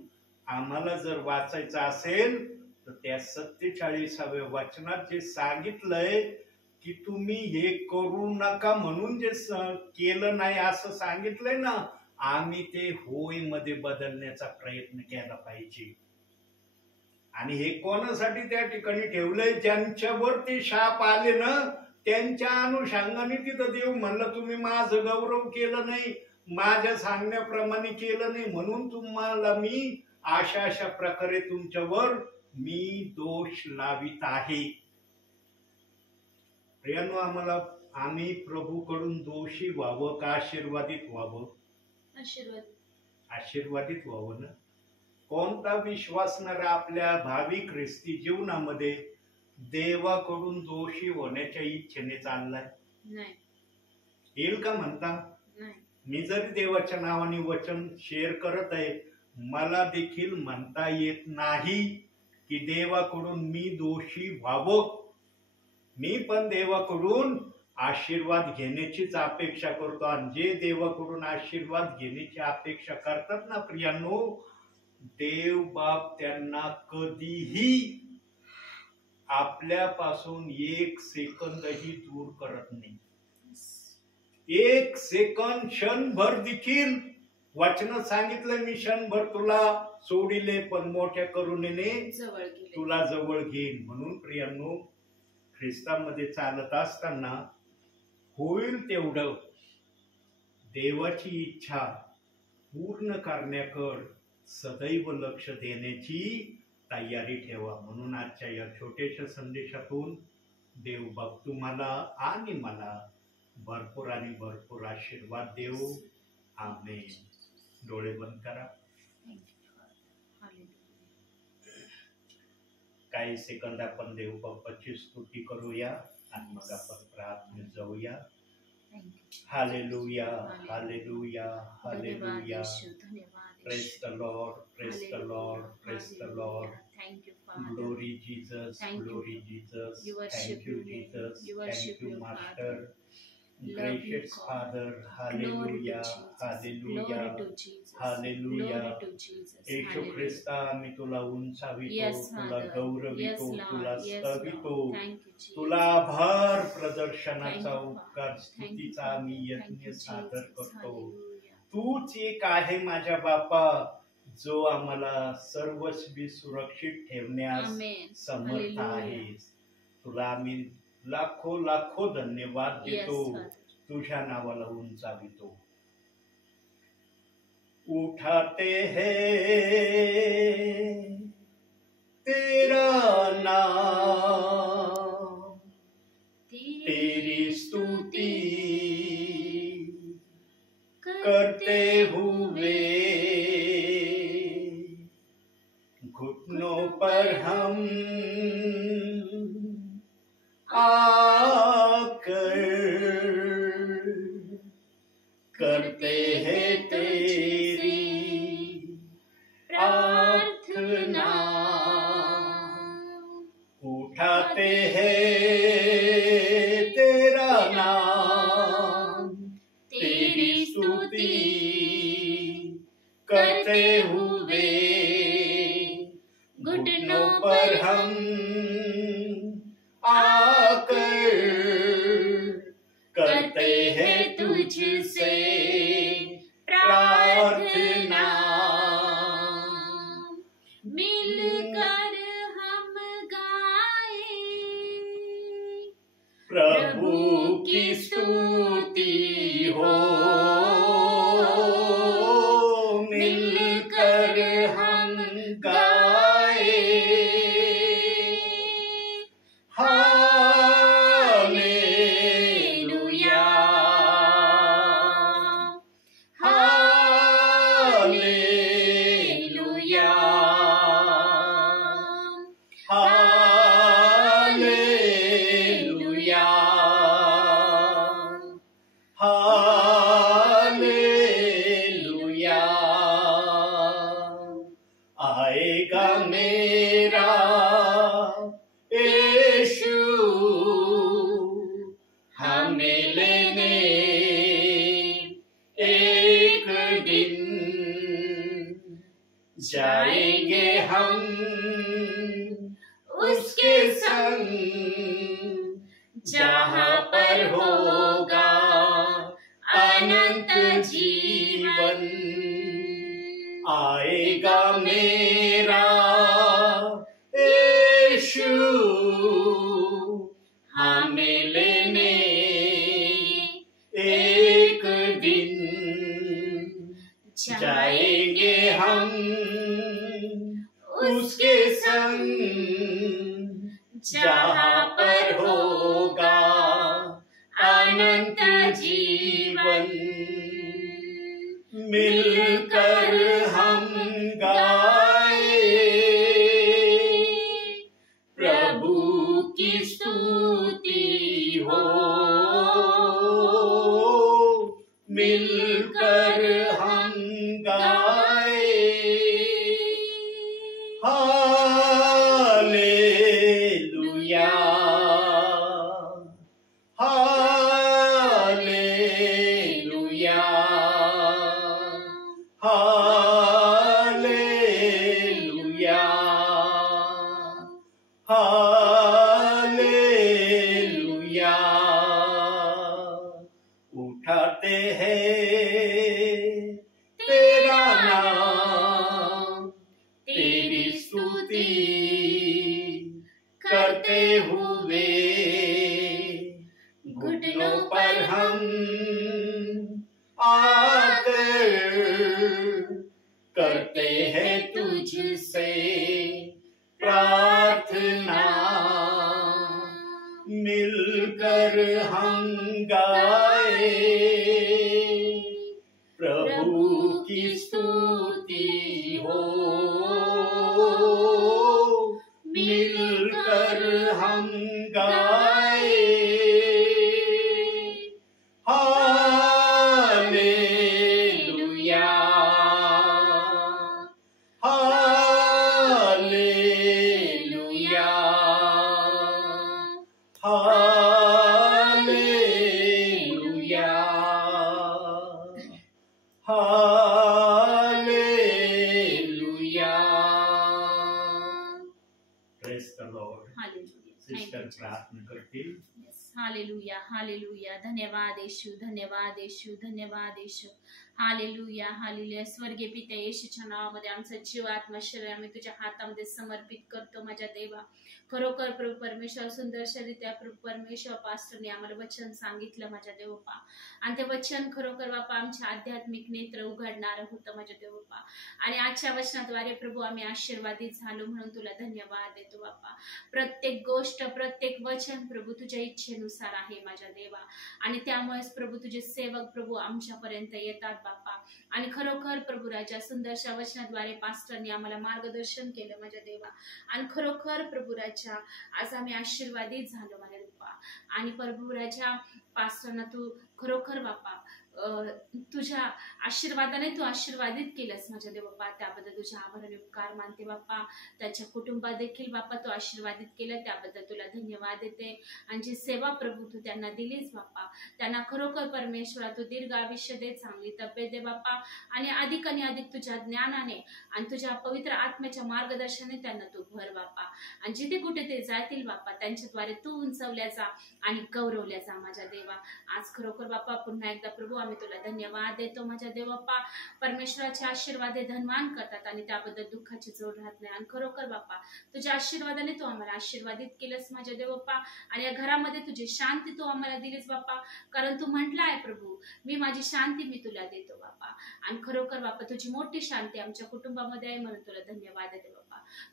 आम्हाला जर वाचायचं असेल तर त्या 47व्या वचनात जे सांगितलंय की तुम्ही हे करू नका म्हणून जे केलं नाही असं सांगितलंय ना, आम्ही ते होय मध्ये बदलण्याचा प्रयत्न केला पाहिजे. आणि हे कोणासाठी त्या ठिकाणी ठेवलंय? ज्यांच्यावर ते शाप आले ना त्यांच्या अनुषंगाने तिथं देव म्हणलं तुम्ही माझं गौरव केलं नाही, माझ्या सांगण्याप्रमाणे केलं नाही, म्हणून तुम्हाला मी अशा प्रकारे तुमच्यावर मी दोष लावित आहे. प्रियांनो, आम्ही प्रभूकडून दोषी व्हावं का आशीर्वादित व्हावं? आशीर्वादित व्हावं ना. कोणता विश्वासणारा आपल्या भावी ख्रिस्ती जीवनामध्ये देवाकडून दोषी होण्याच्या इच्छेने चाललाय? येईल का म्हणता? मी जरी देवाच्या नावाने वचन शेअर करत आहे, मला देखील म्हणता येत नाही की देवाकडून मी दोषी व्हावं. मी पण देवाकडून आशीर्वाद घेण्याचीच अपेक्षा करतो. आणि जे देवाकडून आशीर्वाद घेण्याची अपेक्षा करतात ना प्रियांनो, देव बाप त्यांना कधीही आपल्यापासून 1 सेकंदही दूर करत नाही. 1 सेकंद, क्षणभर देखील. वचन सांगितलं, मी क्षणभर तुला सोडिले पण मोठ्या करुणेने तुला जवळ घेईन. म्हणून प्रियांनो, ख्रिस्तामध्ये चालत असताना होईल तेवढं देवाची इच्छा पूर्ण करण्याकडे सदैव लक्ष देण्याची तयारी ठेवा. म्हणून आजच्या या छोट्याशा संदेशातून देव बाप तुम्हाला आणि मला भरपूर आणि भरपूर आशीर्वाद देऊ. आमेन. डोळे बंद करा. काही सेकंद आपण देव बाप्पाची स्तुती करूया आणि मग आपण प्रार्थनेत जाऊया. Hallelujah, hallelujah, hallelujah. Praise the Lord, praise the Lord, praise the Lord. Thank you, Father. Glory Jesus, glory Jesus. Thank you Jesus, thank you Master. Gracious Father, hallelujah, hallelujah, hallelujah. येशू ख्रिस्ता, आम्ही तुला उंचावितो, तुला गौरवितो, तुला स्तवितो, तुला आभार प्रदर्शनाचा उपकार स्तुतीचा आम्ही यज्ञ सादर करतो. तूच एक आहे माझ्या बापा, जो आम्हाला सर्वस्वी सुरक्षित ठेवण्यास समर्थ आहेस. तुला आम्ही लाखो लाखो धन्यवाद देतो. तुझ्या नावाला उंचावितो. उठाते हैं तेरा नाम, तेरी स्तुति करते हुए घुटनों पर हम आकर करते हैं तेरी प्रार्थना. उठाते हैं तेरा नाम, तेरी स्तुति करते हुए घुटनों पर हम आकर करते हैं तुझसे हालेलुया। आएगा मेरा यीशु हमें लेने एक दिन, जाएंगे हम उसके संग, जहाँ पर होगा अनंत जीवन। आएगा मेरा यीशु हमें लेने एक दिन, जाएंगे हम उसके संग, जहाँ पर होगा अनंत जीवन। मिलकर हम गाए प्रभु की स्तुति हो, मिलकर हम गाए हालेलुया, हालेलुया, हालेलुया, हालेलुया। उठाते हैं तेरा नाम, तेरी स्तुति करते हुए, घुटनों पर हम आकर करते हैं तुझसे प्रार्थना। मिलकर हम गाए प्रभु की स्तुति हो, मिलकर हम गाए hallelujah, hallelujah, hallelujah, hallelujah. Praise the Lord. Sister प्रार्थना करती। Hallelujah, hallelujah. धन्यवाद येशू, धन्यवाद येशू, धन्यवाद येशू। Hallelujah, hallelujah. स्वर्गीय पिता येशूच्या नावामध्ये आमचा जीव, आत्मा, शरीर आम्ही तुझ्या हातामध्ये समर्पित करतो माझ्या देवा। खरोखर प्रभू परमेश्वर सुंदरशरित्या प्रभू परमेश्वर पास्टरने आम्हाला वचन सांगितलं माझ्या देवपा, आणि ते वचन खरोखर बापा आमच्या आध्यात्मिक नेत्र उघडणारं होतं माझ्या देवपा। आणि आजच्या वचनाद्वारे प्रभू आम्ही आशीर्वादित झालो म्हणून तुला धन्यवाद देतो बापा। प्रत्येक गोष्ट, प्रत्येक वचन प्रभू तुझ्या इच्छेनुसार आहे माझ्या देवा, आणि त्यामुळेच प्रभू तुझे सेवक प्रभू आमच्यापर्यंत येतात बापा। आणि खरोखर प्रभू राजा सुंदरशा वचनाद्वारे पास्टरने आम्हाला मार्गदर्शन केलं माझ्या देवा, आणि खरोखर प्रभू राजा आज आम्ही आशीर्वादित झालो माझ्या देवा। आणि प्रभू राजा पास्टरना तू खरोखर बापा तुझ्या आशीर्वादाने तू आशीर्वादित केलंस माझ्या देव बाप्पा, त्याबद्दल तुझ्या आभार आणि उपकार मानते बाप्पा। त्याच्या कुटुंबात देखील बाप्पा तू आशीर्वादित केलं, त्याबद्दल तुला धन्यवाद देते। आणि जी सेवा प्रभू तू त्यांना दिलीस बाप्पा, त्यांना खरोखर परमेश्वरा तू दीर्घ आयुष्य दे, चांगली तब्येत दे बाप्पा, आणि अधिक तुझ्या ज्ञानाने आणि तुझ्या पवित्र आत्म्याच्या मार्गदर्शनाने त्यांना तू भर बाप्पा। आणि जिथे कुठे ते जातील बाप्पा त्यांच्याद्वारे तू उंचवल्या जा आणि गौरवल्या जा माझ्या देवा। आज खरोखर बाप्पा पुन्हा एकदा प्रभू आम्ही तुला धन्यवाद देतो माझ्या देव बाप्पा। परमेश्वराचे आशीर्वाद धनवान करतात आणि त्याबद्दल दुःखाची जोड राहत नाही। आणि खरोखर बाप्पा तुझ्या आशीर्वादाने तू आम्हाला आशीर्वादित केलंस माझ्या देव बाप्पा, आणि या घरामध्ये तुझी शांती तू आम्हाला दिलीस बाप्पा, कारण तू म्हटलं आहे प्रभू मी माझी शांती मी तुला देतो बाप्पा। आणि खरोखर बाप्पा तुझी मोठी शांती आमच्या कुटुंबामध्ये आहे म्हणून तुला धन्यवाद देते बाप्पा।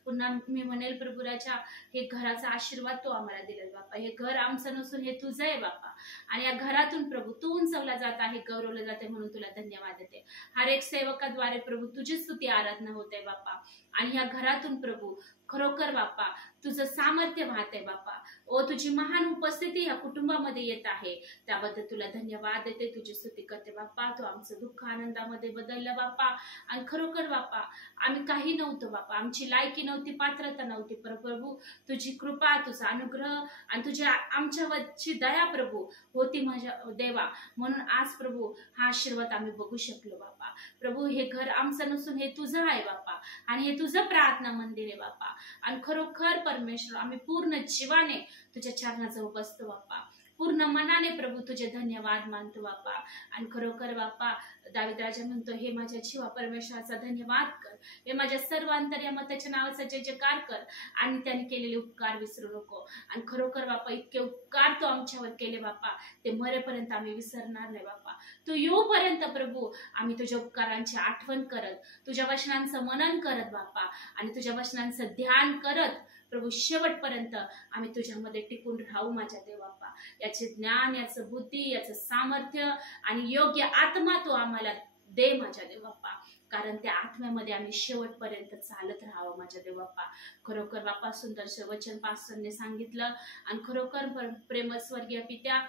पुन्हा मी म्हणेल प्रभू राजा हे घराचा आशीर्वाद तू आम्हाला दिलास बाप्पा, हे घर आमचं नसून हे तुझं आहे बाप्पा, आणि या घरातून प्रभू तू उंचवला जात आहे, गौरवलं जाते म्हणून तुला धन्यवाद देते। हर एक सेवकाद्वारे प्रभू तुझी स्तुती आराधना होते बाप्पा, आणि या घरातून प्रभू खरोखर बाप्पा तुझं सामर्थ्य वाहत आहे बाप्पा. ओ तुझी महान उपस्थिती या कुटुंबामध्ये येत आहे, त्याबद्दल तुला धन्यवाद देते, तुझी स्तुती करते बाप्पा. तू आमचं दुःख आनंदामध्ये बदललं बाप्पा. आणि खरोखर बाप्पा आम्ही काही नव्हतो बाप्पा, आमची लायकी नव्हती, पात्रता नव्हती, पर प्रभू तुझी कृपा, तुझा अनुग्रह आणि तुझ्या आमच्यावरची दया प्रभू होती माझ्या देवा. म्हणून आज प्रभू हा आशीर्वाद आम्ही बघू शकलो बाप्पा. प्रभू हे घर आमचं नसून हे तुझं आहे बाप्पा, आणि हे तुझं प्रार्थना मंदिर आहे बाप्पा. आणि खरोखर परमेश्वर आम्ही पूर्ण जीवाने तुझ्या चरणाजवळ बसतो बाप्पा, पूर्ण मनाने प्रभू तुझे धन्यवाद मानतो बाप्पा. आणि खरोखर बाप्पा दावीद राजा म्हणतो, हे माझ्या जीवा परमेश्वराचा धन्यवाद कर, हे माझ्या सर्व अंतर्यामा त्याच्या नावाचा जय जयकार कर, आणि त्याने केलेले उपकार विसरू नको. आणि खरोखर बाप्पा इतके उपकार तो आमच्यावर केले बाप्पा, ते मरेपर्यंत आम्ही विसरणार नाही बाप्पा. तू येऊपर्यंत प्रभू आम्ही तुझ्या उपकारांची आठवण करत, तुझ्या वचनांचं मनन करत बाप्पा, आणि तुझ्या वचनांचं ध्यान करत प्रभू शेवटपर्यंत आम्ही तुझ्यामध्ये टिकून राहू माझ्या देवाप्पा. याचे ज्ञान, याचं बुद्धी, याचं सामर्थ्य आणि योग्य आत्मा तू आम्हाला दे माझ्या देवाप्पा, कारण त्या आत्म्यामध्ये आम्ही शेवटपर्यंत चालत राहावं माझ्या देवाप्पा. खरोखर बाप्पा सुंदरसे वचन पास्टरने सांगितलं, आणि खरोखर प्रेम स्वर्गीय पित्या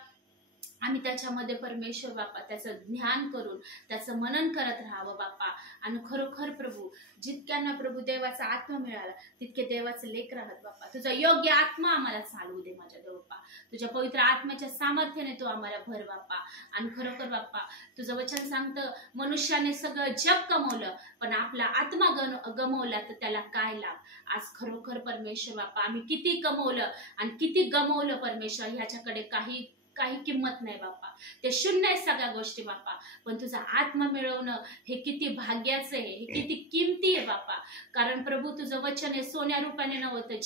आम्ही त्याच्यामध्ये परमेश्वर बाप्पा त्याचं ध्यान करून त्याचं मनन करत राहावं बाप्पा. आणि खरोखर प्रभू जितक्यांना प्रभू देवाचा आत्मा मिळाला तितके देवाचे लेक राहत बाप्पा. तुझा योग्य आत्मा आम्हाला चालवू दे माझ्या देव बाप्पा, तुझ्या पवित्र आत्म्याच्या सामर्थ्याने तू आम्हाला भर बाप्पा. आणि खरोखर बाप्पा तुझं वचन सांगतं, मनुष्याने सगळं जग कमवलं पण आपला आत्मा गमवला तर त्याला काय लाभ. आज खरोखर परमेश्वर बाप्पा आम्ही किती कमवलं आणि किती गमवलं परमेश्वर, ह्याच्याकडे काही किंमत नाही बाप्पा, ते शून्य आहे सगळ्या गोष्टी बाप्पा. पण तुझा आत्मा मिळवणं हे किती भाग्याचं आहे, हे किती किमती आहे बाप्पा. कारण प्रभू तुझं वचन आहे सोन्या रूपाने नव्हतं,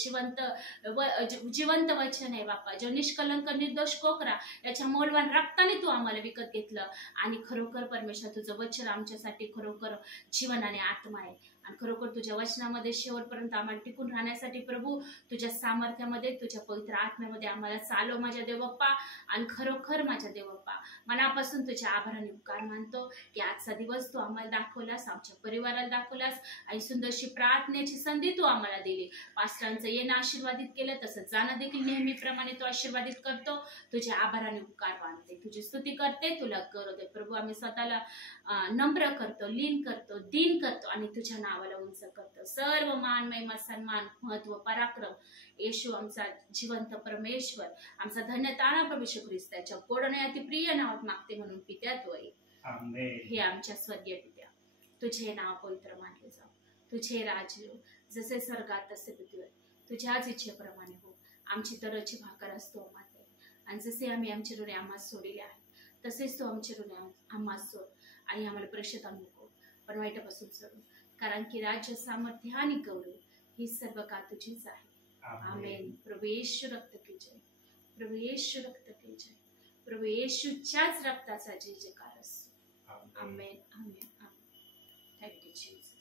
जिवंत वचन आहे बाप्पा, जो निष्कलंक निर्दोष कोकरा याच्या मौल्यवान रक्ताने तू आम्हाला विकत घेतलं. आणि खरोखर परमेश्वर तुझं वचन आमच्यासाठी खरोखर जीवन आणि आत्मा आहे. आणि खरोखर तुझ्या वचनामध्ये शेवटपर्यंत आम्हाला टिकून राहण्यासाठी प्रभू तुझ्या सामर्थ्यामध्ये, तुझ्या पवित्र आत्म्यामध्ये आम्हाला चालव माझ्या देवप्पा. आणि खरोखर माझ्या देवप्पा मनापासून तुझ्या आभाराने उपकार मानतो की आजचा दिवस तू आम्हाला दाखवलास, आमच्या परिवाराला दाखवलास, आणि सुंदरशी प्रार्थनेची संधी तू आम्हाला दिली. पास्टरांचं येणं आशीर्वादित केलं, तसं जाणं देखील नेहमीप्रमाणे तू आशीर्वादित करतो. तुझ्या आभाराने उपकार मानते, तुझी स्तुती करते, तुला करू दे प्रभू. आम्ही स्वतःला नम्र करतो, लीन करतो, दीन करतो, आणि तुझ्या नावाला उंच करतो. सर्व मान, महिमा, सन्मान, महत्व, पराक्रम येशू आमचा जिवंत परमेश्वर, आमचा धन्यताना प्रभू येशू ख्रिस्त त्याच्या गोड आणि अतिप्रिय नावात मागते म्हणून पित्या तोय. हे आमच्या स्वर्गीय पित्या, तुझे नाव पवित्र मानले जाऊ, तुझे राज्य जसे स्वर्गात तसे पृथ्वीवर तुझ्याच इच्छेप्रमाणे हो. आमची दररोजची भाकर असतो आम्हाला, आणि जसे आम्ही आमचे ऋणे आम्हाला सोडले आहे तसेच तो आमचे ऋणे आम्हाला सोड, आणि आम्हाला परीक्षेत आणू नको पण वाईटापासून सोडू, कारण की राज्य, सामर्थ्य आणि गौरव ही सर्व का तुझीच आहे. आमेन. प्रभू येशू रक्त की जय, प्रभू येशू रक्त की जय, प्रभू येशूच्याच रक्ताचा जय जयकार असो. Amen, amen, amen. Thank you Jesus.